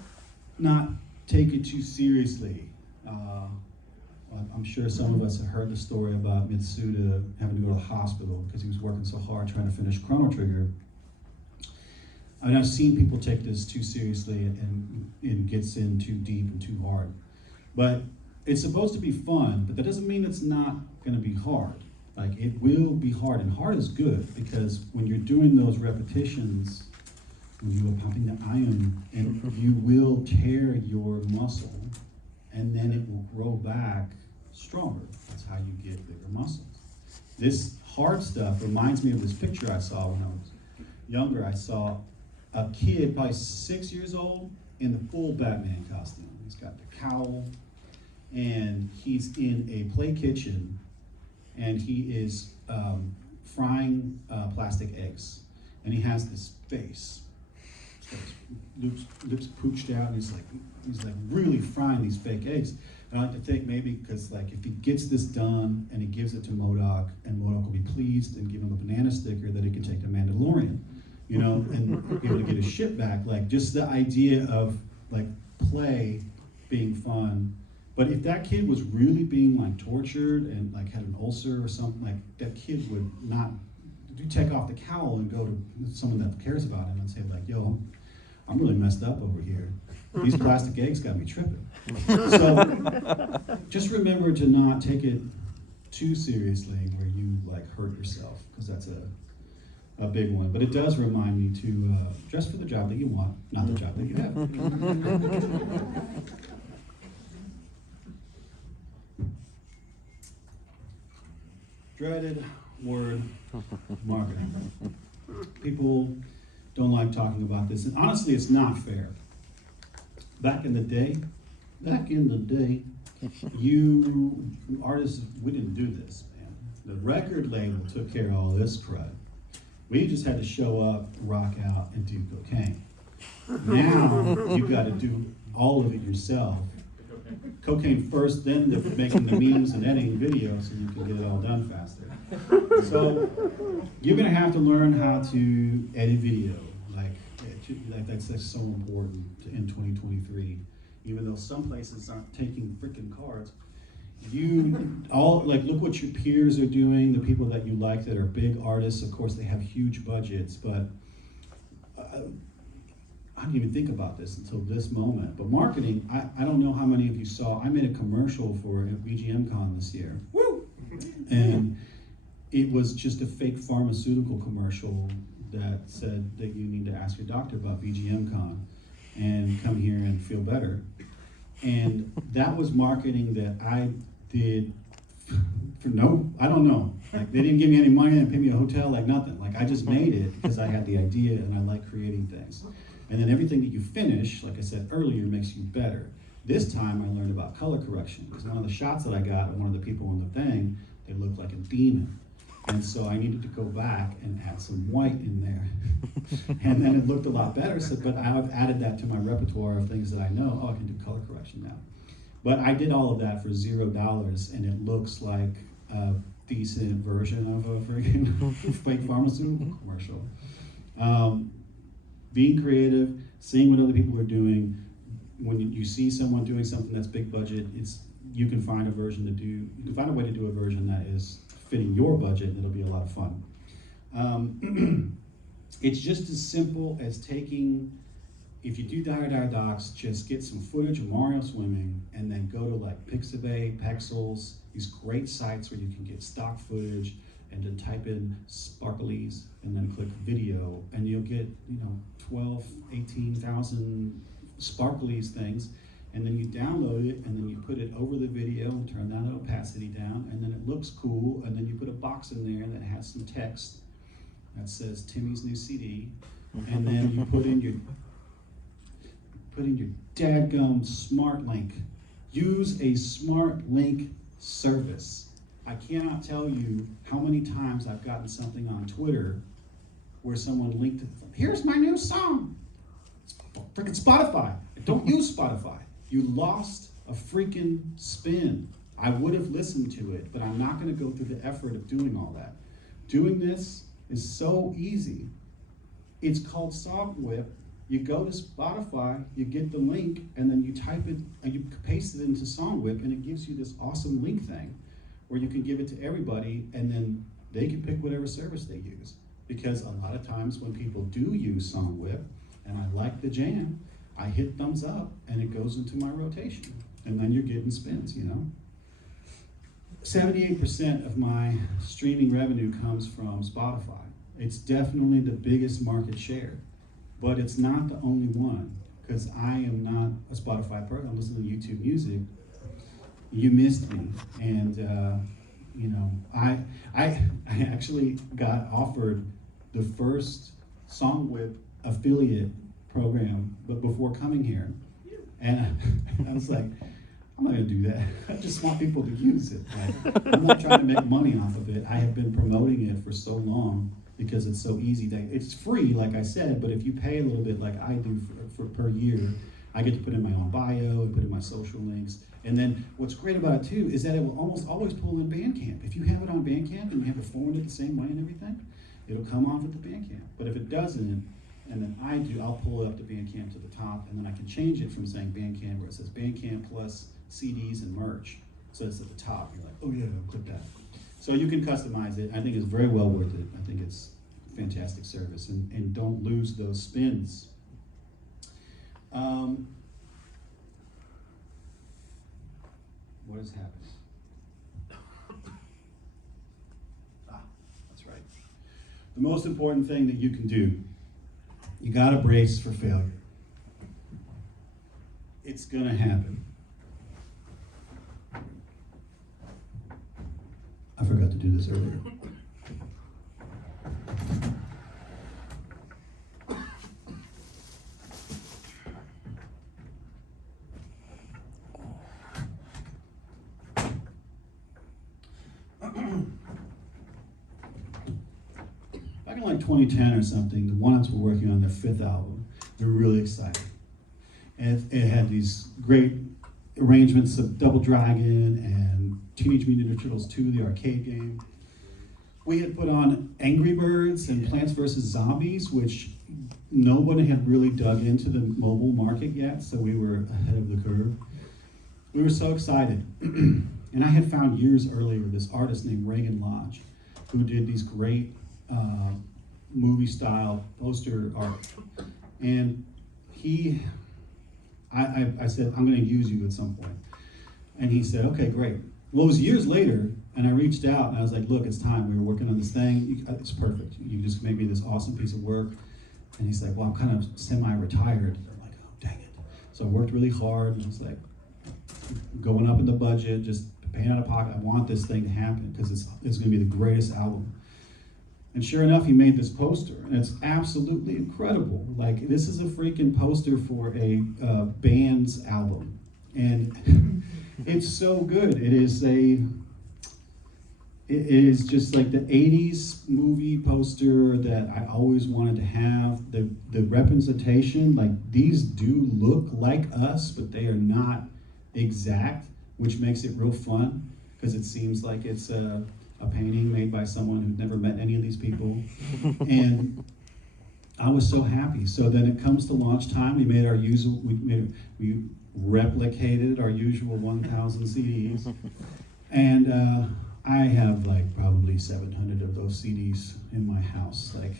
not take it too seriously. I'm sure some of us have heard the story about Mitsuda having to go to the hospital because he was working so hard trying to finish Chrono Trigger. I mean, I've seen people take this too seriously and it gets in too deep and too hard. But it's supposed to be fun, but that doesn't mean it's not gonna be hard. Like, it will be hard, and hard is good, because when you're doing those repetitions, when you are pumping the iron, and you will tear your muscle, and then it will grow back stronger. That's how you get bigger muscles. This hard stuff reminds me of this picture I saw when I was younger. I saw a kid, probably 6 years old, in the full Batman costume. He's got the cowl, and he's in a play kitchen, and he is frying plastic eggs, and he has this face. Lips pooched out, and he's like really frying these fake eggs. And I like to think maybe because like if he gets this done and he gives it to MODOK, and MODOK will be pleased and give him a banana sticker that he can take to Mandalorian, you know, and be able to get his shit back. Like just the idea of like play being fun. But if that kid was really being like tortured and like had an ulcer or something, like that kid would not take off the cowl and go to someone that cares about him and say like, yo, I'm really messed up over here. These plastic eggs got me tripping. So just remember to not take it too seriously where you like hurt yourself, because that's a big one. But it does remind me to dress for the job that you want, not the job that you have. Dreaded word, marketing. People don't like talking about this, and honestly, it's not fair. Back in the day, you artists, we didn't do this, man. The record label took care of all this crud. We just had to show up, rock out, and do cocaine. Now, you gotta do all of it yourself. Cocaine first, then making the memes and editing videos so you can get it all done faster. So, you're gonna have to learn how to edit video. Like that's so important in 2023. Even though some places aren't taking freaking cards, you all like look what your peers are doing. The people that you like that are big artists, of course, they have huge budgets. But I didn't even think about this until this moment. But marketing, I don't know how many of you saw. I made a commercial for VGMCON this year. Woo! And it was just a fake pharmaceutical commercial that said that you need to ask your doctor about VGMCON and come here and feel better. And that was marketing that I did for I don't know. Like they didn't give me any money, they didn't pay me a hotel, like nothing. Like I just made it because I had the idea and I like creating things. And then everything that you finish, like I said earlier, makes you better. This time I learned about color correction because one of the shots that I got of one of the people on the thing, they looked like a demon. And so I needed to go back and add some white in there. And then it looked a lot better, but I've added that to my repertoire of things that I know. Oh, I can do color correction now. But I did all of that for $0, and it looks like a decent version of a freaking fake pharmaceutical commercial. Being creative, seeing what other people are doing. When you see someone doing something that's big budget, you can find a way to do a version that is fitting your budget, and it'll be a lot of fun. It's just as simple as taking, if you do Dire Docs, just get some footage of Mario swimming, and then go to like Pixabay, Pexels, these great sites where you can get stock footage, and then type in sparklies, and then click video, and you'll get 12, 18,000 sparklies things. And then you download it, and then you put it over the video, and turn that opacity down, and then it looks cool, and then you put a box in there that has some text that says Timmy's new CD, and then you put in your dadgum smart link. Use a smart link service. I cannot tell you how many times I've gotten something on Twitter where someone linked it. Here's my new song. It's freaking Spotify. Don't use Spotify. You lost a freaking spin. I would have listened to it, but I'm not going to go through the effort of doing all that. Doing this is so easy. It's called SongWhip. You go to Spotify, you get the link, and then you type it, and you paste it into SongWhip, and it gives you this awesome link thing where you can give it to everybody, and then they can pick whatever service they use. Because a lot of times when people do use SongWhip, and I like the jam, I hit thumbs up and it goes into my rotation. And then you're getting spins, 78% of my streaming revenue comes from Spotify. It's definitely the biggest market share, but it's not the only one, because I am not a Spotify person. I'm listening to YouTube Music. You missed me. And I actually got offered the first SongWhip affiliate program, but before coming here, and I was like, I'm not gonna do that. I just want people to use it. Like, I'm not trying to make money off of it. I have been promoting it for so long because it's so easy. It's free, like I said, but if you pay a little bit like I do for per year, I get to put in my own bio and put in my social links. And then what's great about it too is that it will almost always pull in Bandcamp. If you have it on Bandcamp and you have it formatted the same way and everything, it'll come off at the Bandcamp. But if it doesn't, and then I'll pull it up to Bandcamp to the top, and then I can change it from saying Bandcamp where it says Bandcamp plus CDs and merch. So it's at the top. You're like, oh yeah, I'll click that. So you can customize it. I think it's very well worth it. I think it's a fantastic service, and don't lose those spins. What is happening? That's right. The most important thing that you can do, you gotta brace for failure. It's gonna happen. I forgot to do this earlier. Back in like 2010 or something, the Ones were working on their 5th album. They were really excited. And it had these great arrangements of Double Dragon and Teenage Mutant Ninja Turtles 2, the arcade game. We had put on Angry Birds and Plants vs. Zombies, which nobody had really dug into the mobile market yet, so we were ahead of the curve. We were so excited. And I had found years earlier this artist named Reagan Lodge, who did these great movie-style poster art. And I said, I'm gonna use you at some point. And he said, okay, great. Well, it was years later, and I reached out and I was like, look, it's time. We were working on this thing. It's perfect. You just made me this awesome piece of work. And he's like, well, I'm kind of semi-retired. I'm like, oh, dang it. So I worked really hard, and I was like, going up in the budget, just paying out of pocket. I want this thing to happen because it's gonna be the greatest album. And sure enough, he made this poster, and it's absolutely incredible. Like, this is a freaking poster for a band's album. And it's so good. It is just like the 80s movie poster that I always wanted to have. The representation, like, these do look like us, but they are not exact, which makes it real fun, because it seems like it's a painting made by someone who'd never met any of these people. And I was so happy. So then it comes to launch time. We made our usual, we replicated our usual 1,000 CDs. And I have like probably 700 of those CDs in my house, like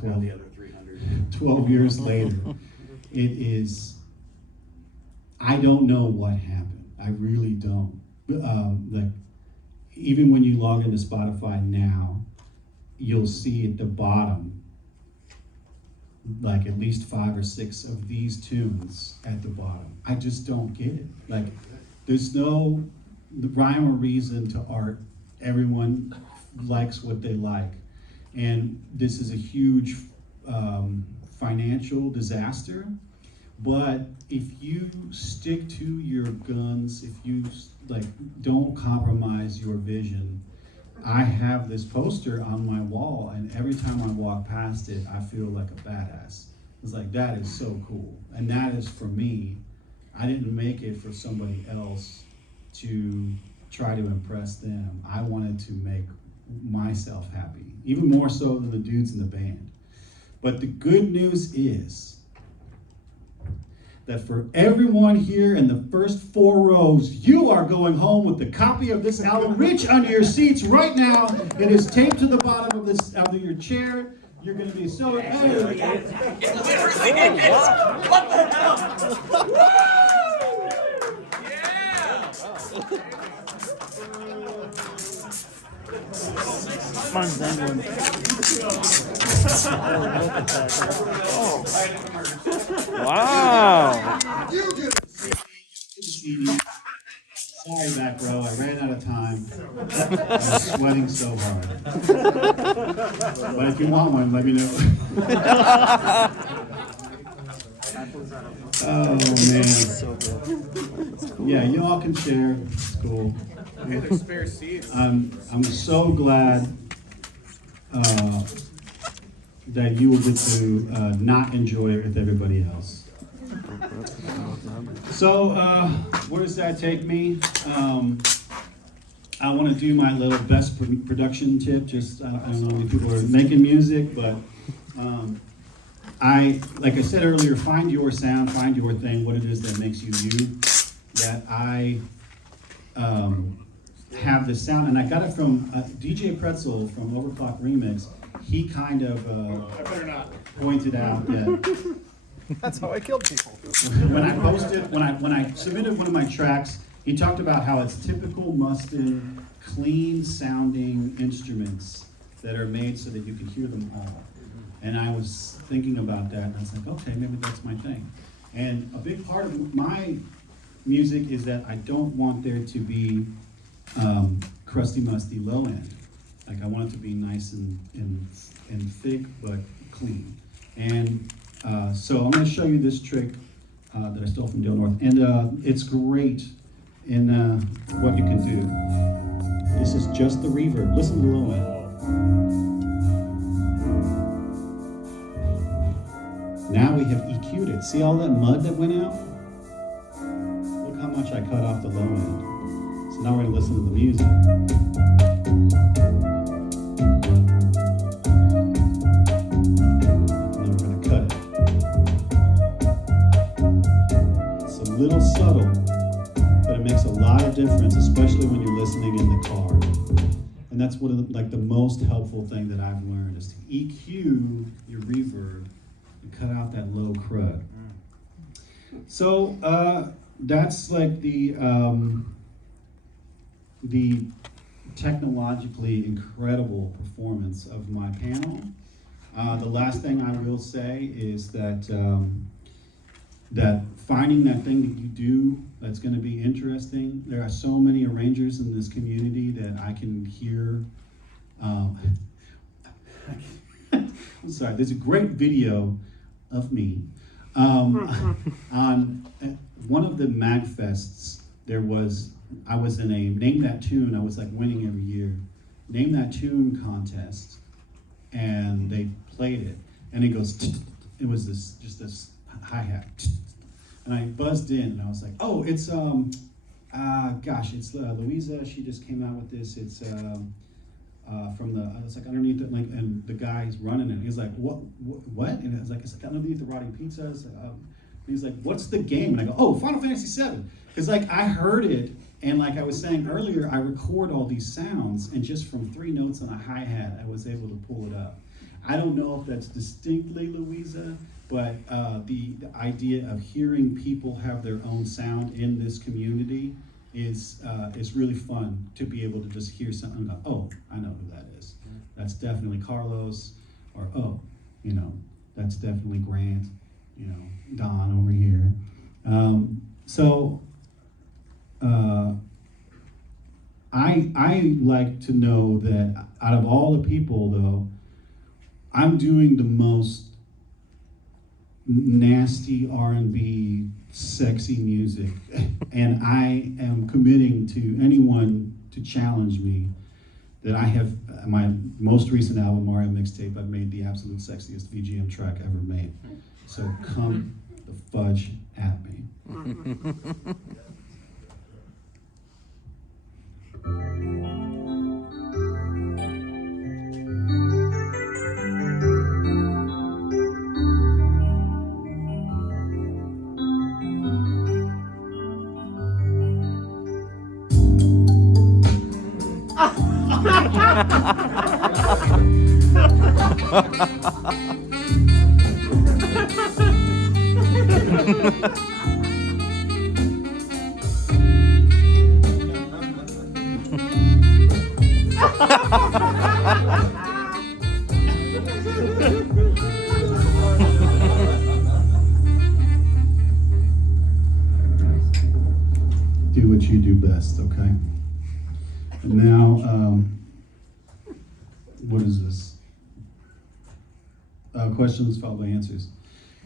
12, The other 300. 12 years later. It is, I don't know what happened. I really don't. Like, even when you log into Spotify now, you'll see at the bottom, like at least 5 or 6 of these tunes at the bottom. I just don't get it. Like, there's no rhyme or reason to art. Everyone likes what they like. And this is a huge financial disaster. But if you stick to your guns, if you like don't compromise your vision, I have this poster on my wall, and every time I walk past it, I feel like a badass. It's like, that is so cool. And that is for me. I didn't make it for somebody else to try to impress them. I wanted to make myself happy, even more so than the dudes in the band. But the good news is that for everyone here in the first 4 rows, you are going home with the copy of this album. Reach under your seats right now. It is taped to the bottom of your chair. You're going to be so excited. It literally is! What the hell? Mine's dangling. Wow. Sorry, back row. I ran out of time. I was sweating so hard. But if you want one, let me know. Oh, man. So good. Yeah, you all can share. It's cool. Hey, there's spare seats. I'm so glad that you will get to not enjoy it with everybody else. So, where does that take me? I want to do my little best production tip. Just I don't know how many people are making music, but like I said earlier, find your sound, find your thing, what it is that makes you you. That I have this sound, and I got it from DJ Pretzel from Overclock Remix. He kind of I better not. pointed out that That's how I killed people. when I submitted one of my tracks, he talked about how it's typical Mustin, clean sounding instruments that are made so that you can hear them all. And I was thinking about that, and I was like, okay, maybe that's my thing. And a big part of my music is that I don't want there to be crusty, musty low end. Like I want it to be nice and thick, but clean. And so I'm going to show you this trick that I stole from Dale North, and it's great in what you can do. This is just the reverb. Listen to the low end. Now we have EQ'd it. See all that mud that went out? Look how much I cut off the low end. So now we're going to listen to the music. Little subtle, but it makes a lot of difference, especially when you're listening in the car. And that's one of the most helpful thing that I've learned is to EQ your reverb and cut out that low crud. So that's like the technologically incredible performance of my panel. The last thing I will say is that that finding that thing that you do that's going to be interesting. There are so many arrangers in this community that I can hear. I'm sorry, there's a great video of me on one of the MagFests. I was in a Name That Tune. I was like winning every year. Name That Tune contest, and they played it, and it goes. It was this hi-hat, and I buzzed in, and I was like, oh, it's it's Louisa. She just came out with this. It's from the. I was like underneath it, like, and the guy's running it. He's like, what? And I was like, it's like underneath the rotting pizzas. He's like, what's the game? And I go, oh, Final Fantasy VII. Because like I heard it, and like I was saying earlier, I record all these sounds, and just from 3 notes on a hi-hat, I was able to pull it up. I don't know if that's distinctly Louisa, but the idea of hearing people have their own sound in this community is really fun to be able to just hear something and go, oh, I know who that is. That's definitely Carlos, or oh, that's definitely Grant, Don over here. I like to know that out of all the people, though, I'm doing the most nasty R&B, sexy music, and I am committing to anyone to challenge me that I have my most recent album, Mario Mixtape. I've made the absolute sexiest VGM track ever made. So come the fudge at me. Do what you do best, okay? And now, what is this? Questions followed by answers.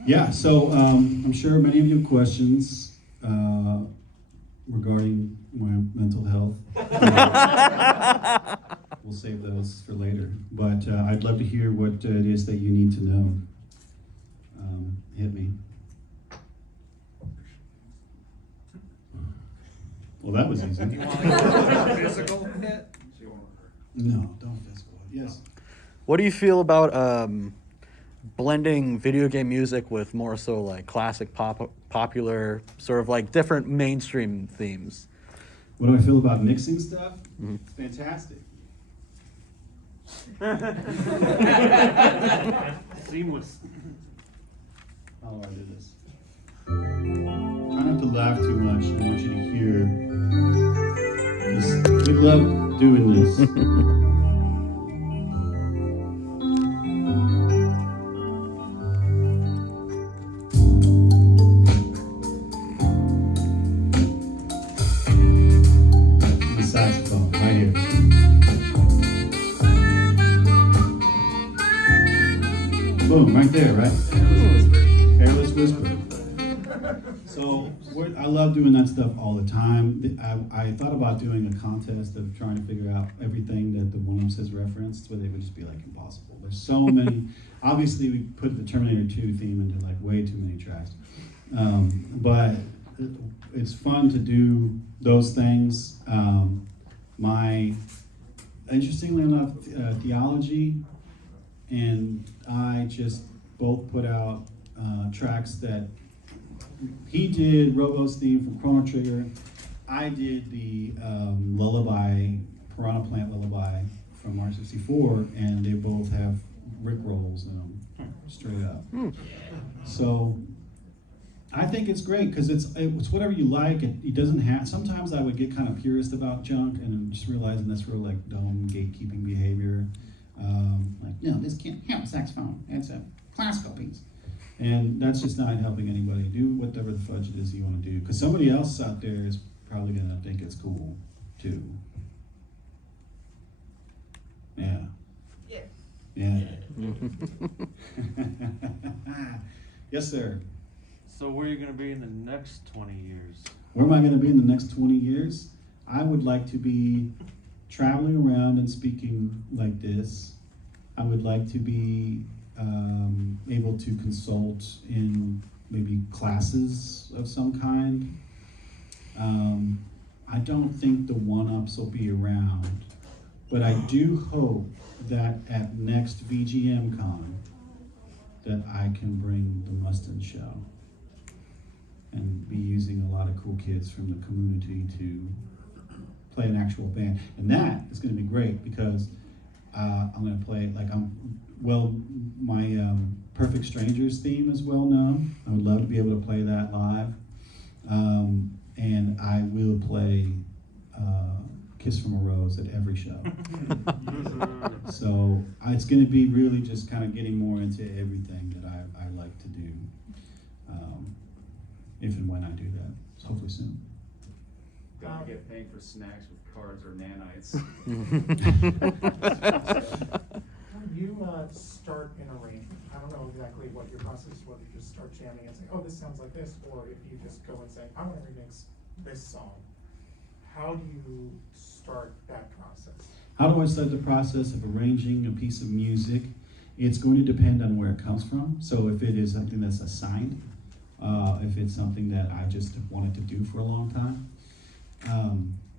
Yeah, so I'm sure many of you have questions regarding my mental health. We'll save those for later. But I'd love to hear what it is that you need to know. Hit me. Well, that was easy. You want to go physical hit? No, don't physical. Yes. What do you feel about blending video game music with more so like classic popular, sort of like different mainstream themes? What do I feel about mixing stuff? It's fantastic. Seamless. How do I do this? Try not to laugh too much. I want you to hear. 'Cause we love doing this. The saxophone, right here. Boom, right there, right? Careless Whisper. So I love doing that stuff all the time. I thought about doing a contest of trying to figure out everything that the one-ups has referenced, but it would just be like impossible. There's so many. Obviously, we put the Terminator 2 theme into like way too many tracks. But it's fun to do those things. Interestingly enough, theology and I just both put out tracks that he did Robo's theme from Chrono Trigger. I did the lullaby, Piranha Plant lullaby from R64, and they both have Rick rolls in them, straight up. So I think it's great because it's whatever you like. It doesn't have. Sometimes I would get kind of purist about junk, and I'm just realizing that's real like dumb gatekeeping behavior. Like, no, this can't have a saxophone. It's a classical piece. And that's just not helping anybody. Do whatever the fudge it is you want to do. Because somebody else out there is probably going to think it's cool, too. Yeah. Yeah. Yes, sir. So where are you going to be in the next 20 years? Where am I going to be in the next 20 years? I would like to be traveling around and speaking like this. I would like to be able to consult in maybe classes of some kind. I don't think the one-ups will be around, but I do hope that at next VGMCON that I can bring the Mustin show and be using a lot of cool kids from the community to play an actual band. And that is going to be great because I'm going to play, my Perfect Strangers theme is well known. I would love to be able to play that live. And I will play Kiss from a Rose at every show. So it's going to be really just kind of getting more into everything that I like to do, if and when I do that, hopefully soon. Don't get paid for snacks with cards or nanites. How do you start an arrangement? I don't know exactly what your process is, whether you just start jamming and say, oh, this sounds like this, or if you just go and say, I want to remix this song. How do you start that process? How do I start the process of arranging a piece of music? It's going to depend on where it comes from. So if it is something that's assigned, if it's something that I just wanted to do for a long time.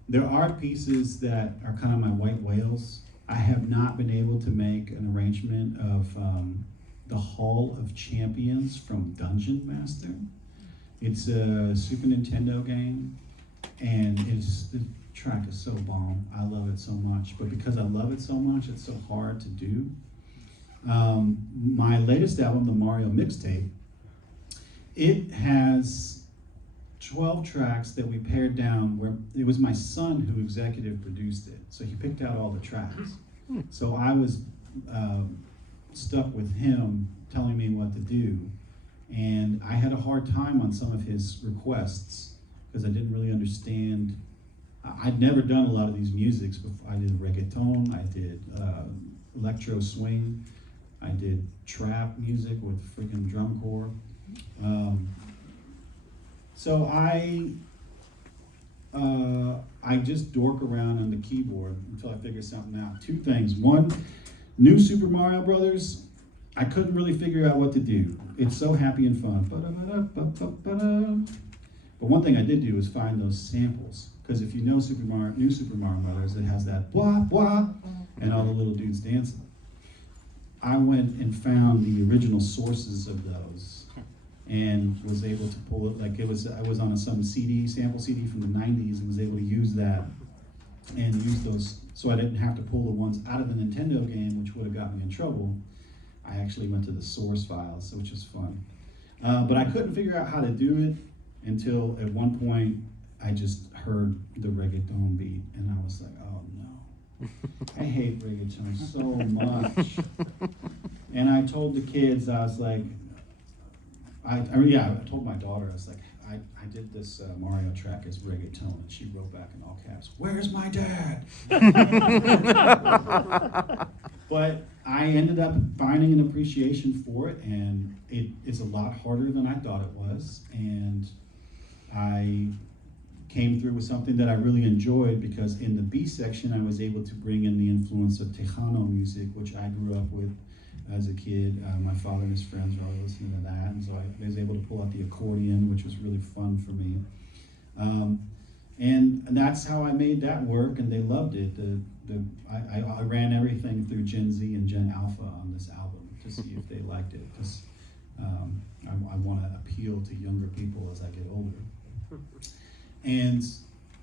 There are pieces that are kind of my white whales. I have not been able to make an arrangement of the Hall of Champions from Dungeon Master. It's a Super Nintendo game, and the track is so bomb. I love it so much, but because I love it so much, it's so hard to do. My latest album, the Mario Mixtape, it has 12 tracks that we pared down where it was my son who executive produced it. So he picked out all the tracks. So I was stuck with him telling me what to do. And I had a hard time on some of his requests because I didn't really understand. I'd never done a lot of these musics before. I did reggaeton, I did electro swing, I did trap music with freaking drum corps. So I just dork around on the keyboard until I figure something out. Two things. One, New Super Mario Brothers, I couldn't really figure out what to do. It's so happy and fun. But one thing I did do was find those samples. Because if you know New Super Mario Brothers, it has that blah, blah, and all the little dudes dancing. I went and found the original sources of those and was able to pull it, like I was on some sample CD from the 90s, and was able to use that and use those, so I didn't have to pull the ones out of the Nintendo game, which would have got me in trouble. I actually went to the source files, which was fun. But I couldn't figure out how to do it until at one point I just heard the reggaeton beat, and I was like, oh no. I hate reggaeton so much. And I told the kids, I was like, I told my daughter, I was like, I did this Mario track as reggaeton, and she wrote back in all caps, "Where's my dad?" But I ended up finding an appreciation for it, and it is a lot harder than I thought it was. And I came through with something that I really enjoyed, because in the B section I was able to bring in the influence of Tejano music, which I grew up with as a kid. My father and his friends were all listening to that, and so I was able to pull out the accordion, which was really fun for me. And that's how I made that work, and they loved it. I ran everything through Gen Z and Gen Alpha on this album to see if they liked it, because I want to appeal to younger people as I get older. And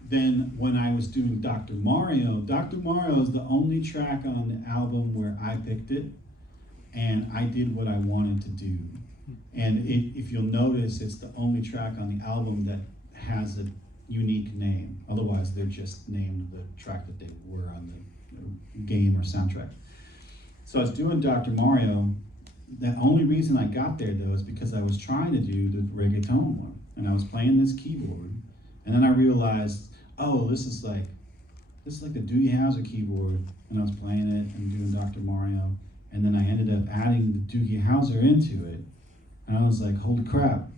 then when I was doing Dr. Mario is the only track on the album where I picked it, and I did what I wanted to do. And if you'll notice, it's the only track on the album that has a unique name. Otherwise, they're just named the track that they were on the game or soundtrack. So I was doing Dr. Mario. The only reason I got there, though, is because I was trying to do the reggaeton one, and I was playing this keyboard, and then I realized, oh, this is like the Doogie Howser keyboard, and I was playing it and doing Dr. Mario, and then I ended up adding the Doogie Howser into it, and I was like, holy crap,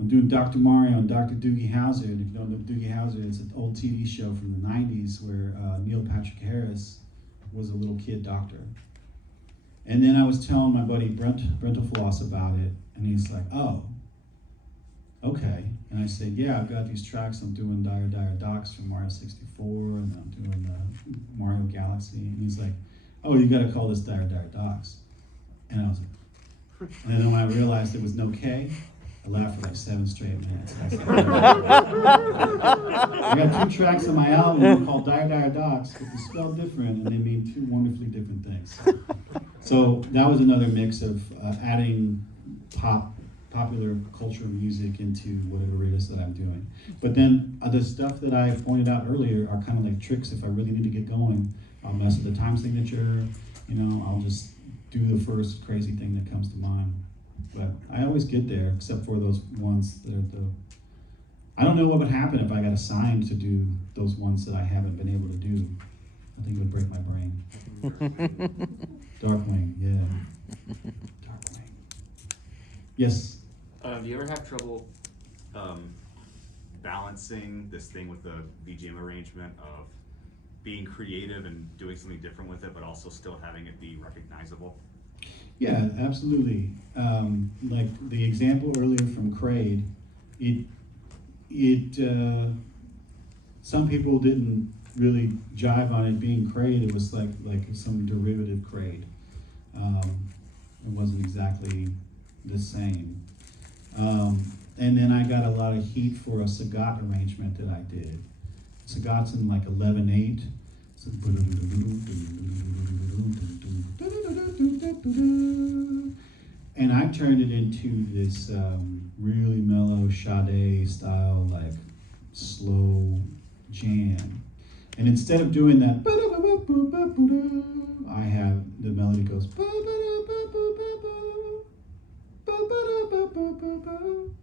I'm doing Dr. Mario and Dr. Doogie Howser. And if you don't know Doogie Howser, it's an old TV show from the 90s where Neil Patrick Harris was a little kid doctor. And then I was telling my buddy Brentalfloss about it, and he's like, oh, okay. And I said, yeah, I've got these tracks. I'm doing Dire Dire Docks from Mario 64, and I'm doing Mario Galaxy. And he's like, oh, you got to call this Dire Dire Docks. And I was like, and then when I realized it was no K, I laughed for like 7 straight minutes. I got 2 tracks on my album called Dire Dire Docks, but they're spelled different, and they mean 2 wonderfully different things. So that was another mix of adding popular culture music into whatever it is that I'm doing. But then the stuff that I pointed out earlier are kind of like tricks. If I really need to get going, I'll mess with the time signature. I'll just do the first crazy thing that comes to mind. But I always get there, except for those ones that are I don't know what would happen if I got assigned to do those ones that I haven't been able to do. I think it would break my brain. Darkwing, yeah. Darkwing. Yes? Do you ever have trouble balancing this thing with the VGM arrangement of being creative and doing something different with it, but also still having it be recognizable? Yeah, absolutely. Like the example earlier from Kraid, some people didn't really jive on it being Kraid. It was like some derivative Kraid. It wasn't exactly the same. And then I got a lot of heat for a Sagat arrangement that I did. Sagat's in like 11/8. And I turned it into this really mellow Sade style, like slow jam. And instead of doing that, I have the melody goes.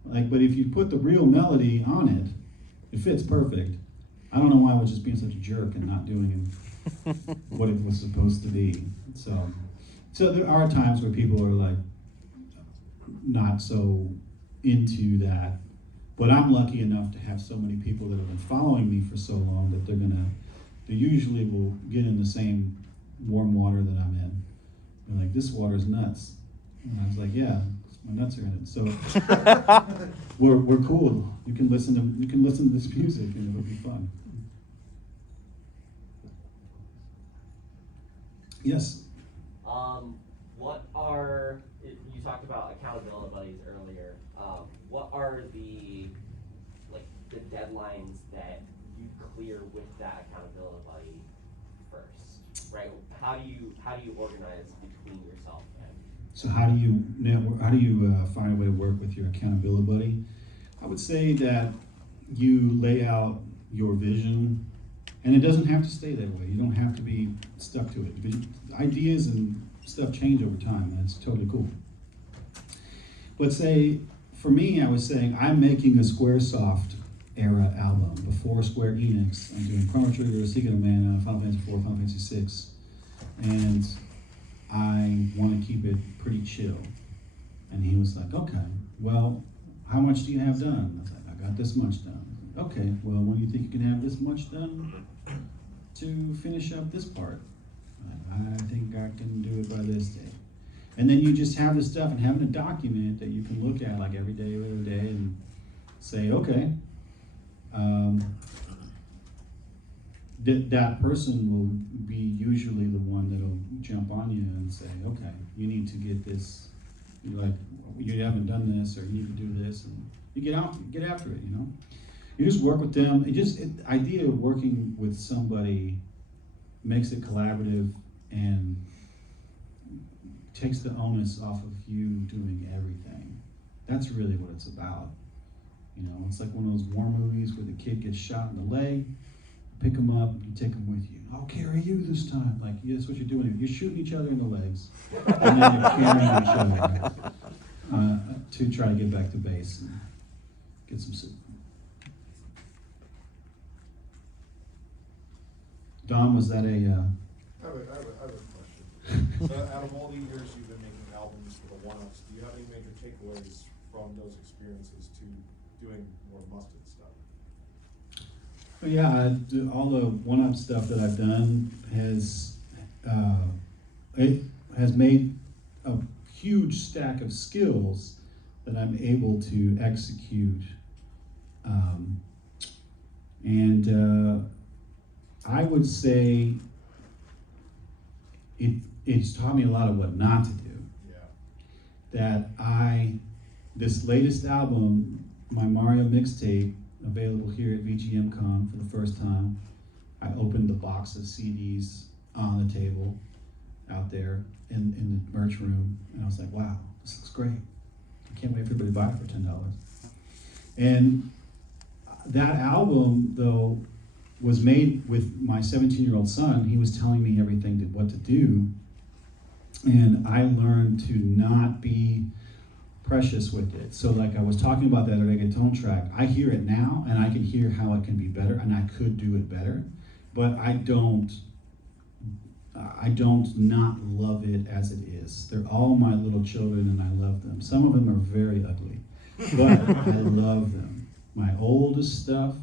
Like, but if you put the real melody on it, it fits perfect. I don't know why I was just being such a jerk and not doing what it was supposed to be. So there are times where people are like not so into that. But I'm lucky enough to have so many people that have been following me for so long that they usually will get in the same warm water that I'm in. They're like, this water's nuts. And I was like, yeah, my nuts are in it. So we're cool. You can listen to this music and it'll be fun. Yes. What are, you talked about accountability buddies earlier. What are the deadlines that you clear with that accountability buddy first, right? How do you organize between yourself and? So how do you find a way to work with your accountability buddy? I would say that you lay out your vision, and it doesn't have to stay that way. You don't have to be stuck to it. Ideas and stuff change over time, and it's totally cool. But say, for me, I was saying I'm making a Squaresoft era album before Square Enix. I'm doing Chrono Trigger, Secret of Mana, Final Fantasy IV, Final Fantasy VI, and I want to keep it pretty chill. And he was like, okay, well, how much do you have done? I was like, I got this much done. Okay, well, when do you think you can have this much done to finish up this part? I think I can do it by this day. And then you just have this stuff and having a document that you can look at like every day and say, okay, that person will be usually the one that'll jump on you and say, okay, you need to get this, like, you haven't done this, or you need to do this, and you get after it, you know? You just work with them. The idea of working with somebody makes it collaborative and takes the onus off of you doing everything. That's really what it's about. You know, it's like one of those war movies where the kid gets shot in the leg, pick him up, you take him with you. I'll carry you this time. Like, yeah, that's what you're doing. You're shooting each other in the legs, and then you're carrying each other to try to get back to base and get some soup. Don, was that a... I have a question. So out of all the years you've been making albums for the one-ups, do you have any major takeaways from those experiences to doing more Mustin stuff? Yeah, all the one-up stuff that I've done has made a huge stack of skills that I'm able to execute, and I would say it's taught me a lot of what not to do. Yeah. This latest album, my Mario mixtape, available here at VGMCON for the first time. I opened the box of CDs on the table out there in the merch room, and I was like, wow, this looks great. I can't wait for everybody to buy it for $10. And that album, though, was made with my 17-year-old son. He was telling me everything what to do, and I learned to not be precious with it. So like I was talking about that reggaeton track, I hear it now and I can hear how it can be better, and I could do it better, but I don't not love it as it is. They're all my little children and I love them. Some of them are very ugly, but I love them. My oldest stuff,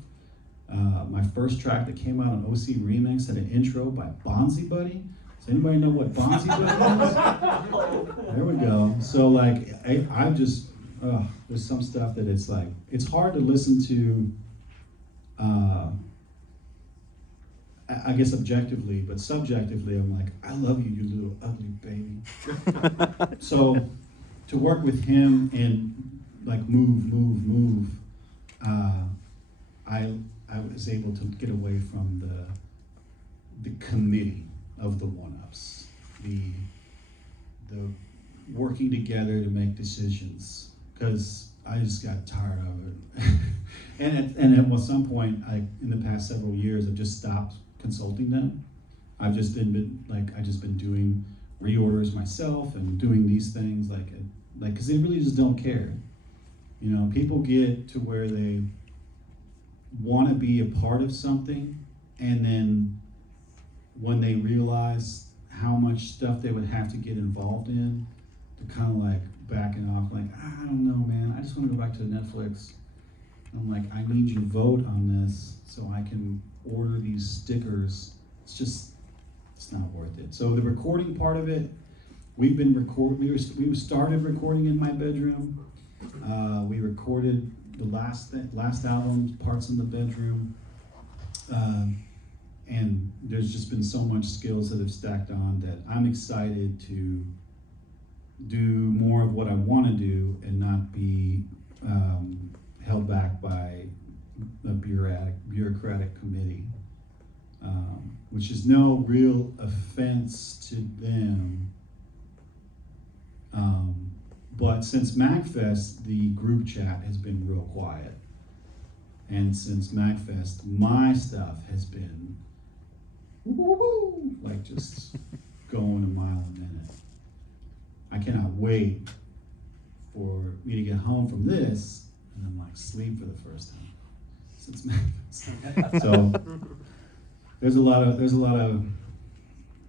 my first track that came out on OC Remix had an intro by Bonzi Buddy. Does anybody know what Bonzi Buddy is? There we go. So like, I just, there's some stuff that it's like, it's hard to listen to, I guess objectively, but subjectively, I'm like, I love you, you little ugly baby. So to work with him and like move, I was able to get away from the committee of the one-ups, the working together to make decisions, because I just got tired of it. and at some point, in the past several years, I've just stopped consulting them. I've just been doing reorders myself and doing these things because they really just don't care. You know, people get to where they want to be a part of something, and then when they realize how much stuff they would have to get involved in, kind of like backing off, like, I don't know, man, I just want to go back to Netflix. I'm like, I need you to vote on this so I can order these stickers. It's not worth it. So the recording part of it, we started recording in my bedroom. We recorded the last album, parts in the bedroom. And there's just been so much skills that have stacked on that I'm excited to do more of what I want to do and not be held back by a bureaucratic committee, which is no real offense to them. But since MagFest, the group chat has been real quiet. And since MagFest, my stuff has been like just going a mile a minute. I cannot wait for me to get home from this and then like sleep for the first time since MagFest. So there's a lot of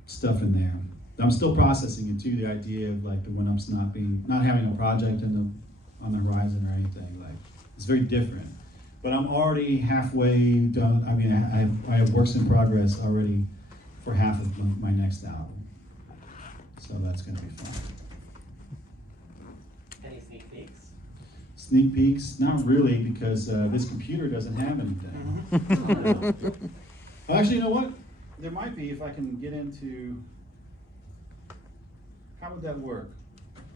stuff in there. I'm still processing it too, the idea of like the 1UPs not having a project on the horizon or anything. Like it's very different. But I'm already halfway done. I mean, I have works in progress already for half of my next album. So that's gonna be fun. Any sneak peeks? Sneak peeks? Not really, because this computer doesn't have anything. Actually, you know what? There might be if I can get into. How would that work?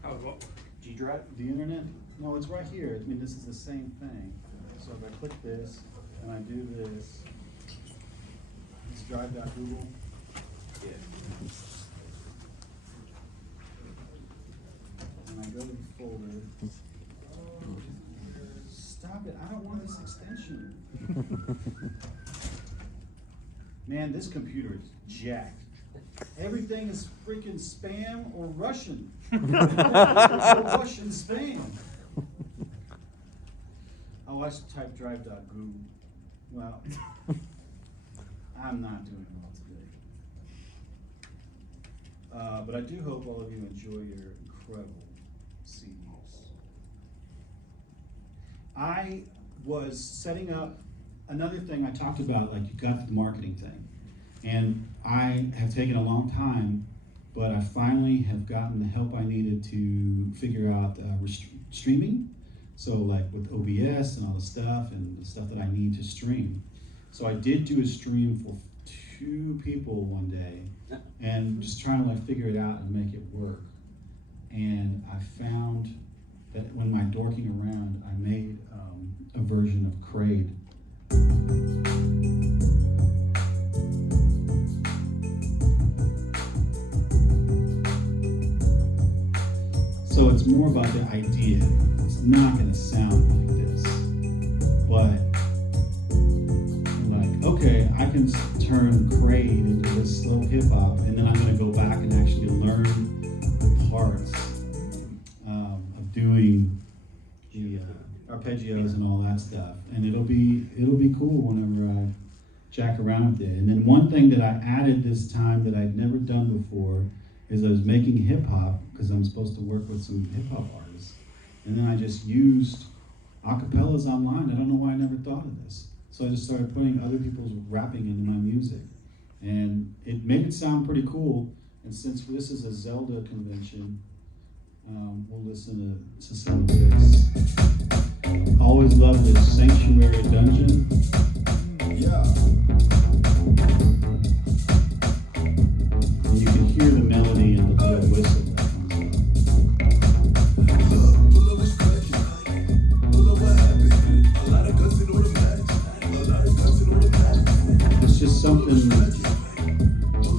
How would what? G Drive? The internet? No, it's right here. I mean, this is the same thing. So if I click this and I do this, it's drive.google. Yeah. And I go to the folder. Stop it, I don't want this extension. Man, this computer is jacked. Everything is freaking spam or Russian. Or Russian spam. Oh, I should type drive.google. Well, I'm not doing well today. But I do hope all of you enjoy your incredible CDs. I was setting up another thing I talked about, like you got the marketing thing. And I have taken a long time, but I finally have gotten the help I needed to figure out streaming. So like with OBS and all the stuff and the stuff that I need to stream. So I did do a stream for 2 people one day and just trying to like figure it out and make it work. And I found that when my dorking around, I made a version of Crade. So it's more about the idea. It's not gonna sound like this, but like, okay, I can turn Crade into this slow hip hop, and then I'm gonna go back and actually learn the parts of doing the arpeggios and all that stuff, and it'll be cool whenever I jack around with it. And then one thing that I added this time that I'd never done before is I was making hip hop because I'm supposed to work with some hip hop artists, and then I just used acapellas online. I don't know why I never thought of this. So I just started putting other people's rapping into my music, and it made it sound pretty cool. And since this is a Zelda convention, we'll listen to some of this. Always love this Sanctuary Dungeon. Yeah. And you can hear the melody and the little whistle that comes up. It's just something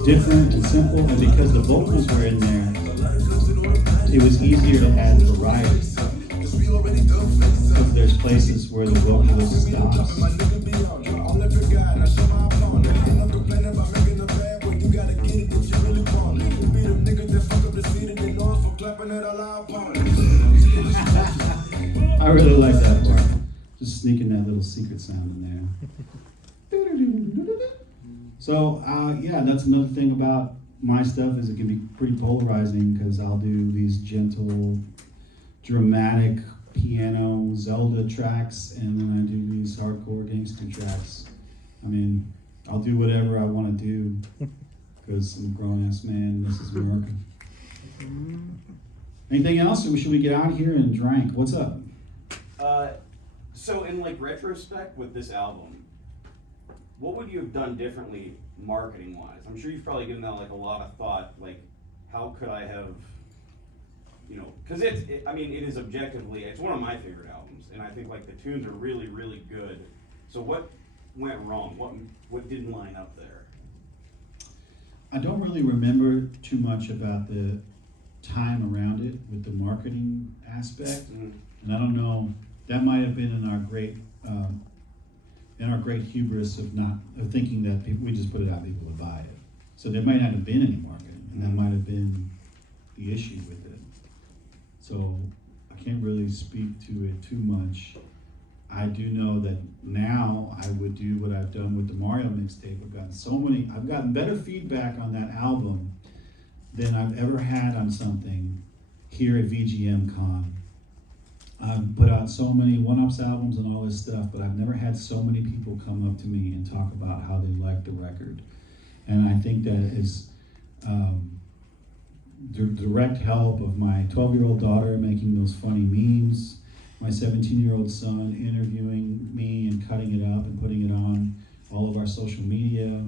different and simple, and because the vocals were in there, it was easier to add variety. Because there's places where the vocalist stops. I really like that part. Just sneaking that little secret sound in there. So, yeah, that's another thing about my stuff is it can be pretty polarizing because I'll do these gentle, dramatic piano Zelda tracks, and then I do these hardcore gangster tracks. I mean, I'll do whatever I want to do because I'm a grown-ass man. This is America. Anything else, or should we get out of here and drink? What's up? So in like retrospect with this album, what would you have done differently marketing wise? I'm sure you've probably given that like a lot of thought, like how could I have, you know, because I mean, it is objectively, it's one of my favorite albums, and I think like the tunes are really, really good. So what went wrong? What didn't line up there? I don't really remember too much about the time around it with the marketing aspect, and I don't know. That might have been in our great hubris of thinking that we just put it out, people would buy it. So there might not have been any marketing, and that might have been the issue with it. So I can't really speak to it too much. I do know that now I would do what I've done with the Mario mixtape. I've gotten better feedback on that album than I've ever had on something here at VGMCON. I've put out so many one-ups albums and all this stuff, but I've never had so many people come up to me and talk about how they like the record. And I think that is the direct help of my 12-year-old daughter making those funny memes, my 17-year-old son interviewing me and cutting it up and putting it on all of our social media,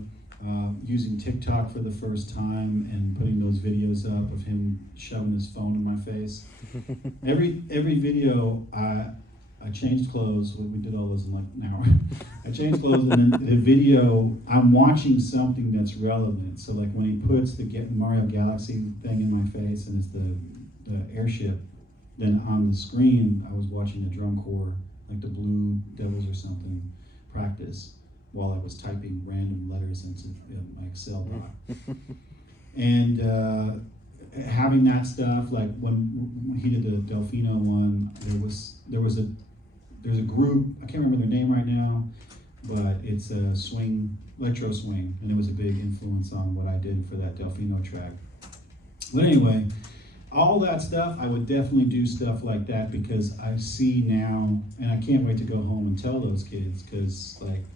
using TikTok for the first time and putting those videos up of him shoving his phone in my face. Every video, I changed clothes. We did all those in like an hour. I changed clothes, and then the video, I'm watching something that's relevant. So like when he puts the Mario Galaxy thing in my face and it's the airship, then on the screen, I was watching the drum corps, like the Blue Devils or something, practice while I was typing random letters into my Excel doc. And having that stuff, like when he did the Delfino one, there's a group, I can't remember their name right now, but it's a swing, electro swing, and it was a big influence on what I did for that Delfino track. But anyway, all that stuff, I would definitely do stuff like that because I see now, and I can't wait to go home and tell those kids, because like,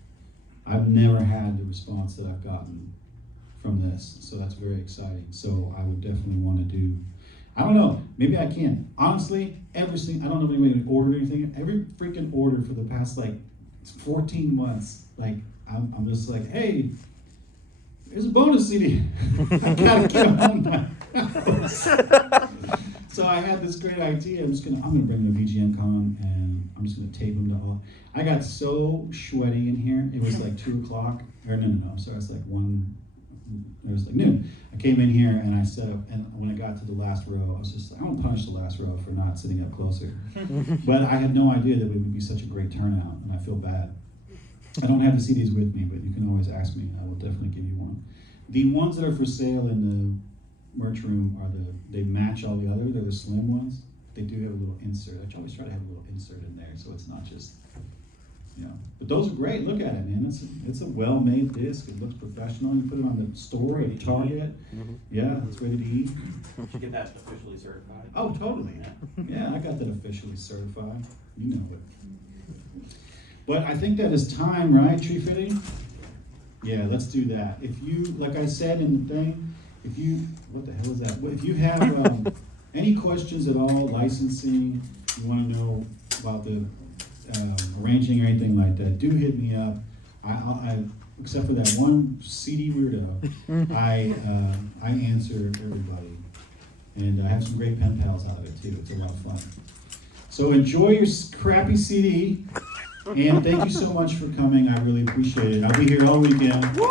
I've never had the response that I've gotten from this, so that's very exciting. So I would definitely want to do, I don't know, maybe I can. Honestly, I don't know if anybody ordered anything. Every freaking order for the past like 14 months, like I'm just like, hey, there's a bonus CD. I gotta get on my house. So I had this great idea. I'm gonna bring them to VGMCon and I'm just gonna tape them to all. I got so sweaty in here. It was like 2 o'clock, or no, I'm sorry, it's like it was like noon. I came in here and I set up, and when I got to the last row, I was just like, I don't punish the last row for not sitting up closer. But I had no idea that it would be such a great turnout, and I feel bad. I don't have the CDs with me, but you can always ask me. I will definitely give you one. The ones that are for sale in the merch room they match all the others. They're the slim ones. They do have a little insert. I always try to have a little insert in there, so it's not just, but those are great. Look at it, man. It's a well-made disc. It looks professional. You put it on the store at Target. Yeah, it's ready to eat. Did you get that officially certified? Oh, totally. Yeah, I got that officially certified. You know it. But I think that is time, right? Tree fitting? Yeah, let's do that. If you, like I said in the thing, what the hell is that? If you have any questions at all, licensing, you want to know about the arranging or anything like that, do hit me up. I except for that one CD weirdo, I answer everybody, and I have some great pen pals out of it too. It's a lot of fun. So enjoy your crappy CD, and thank you so much for coming. I really appreciate it. I'll be here all weekend. Woo!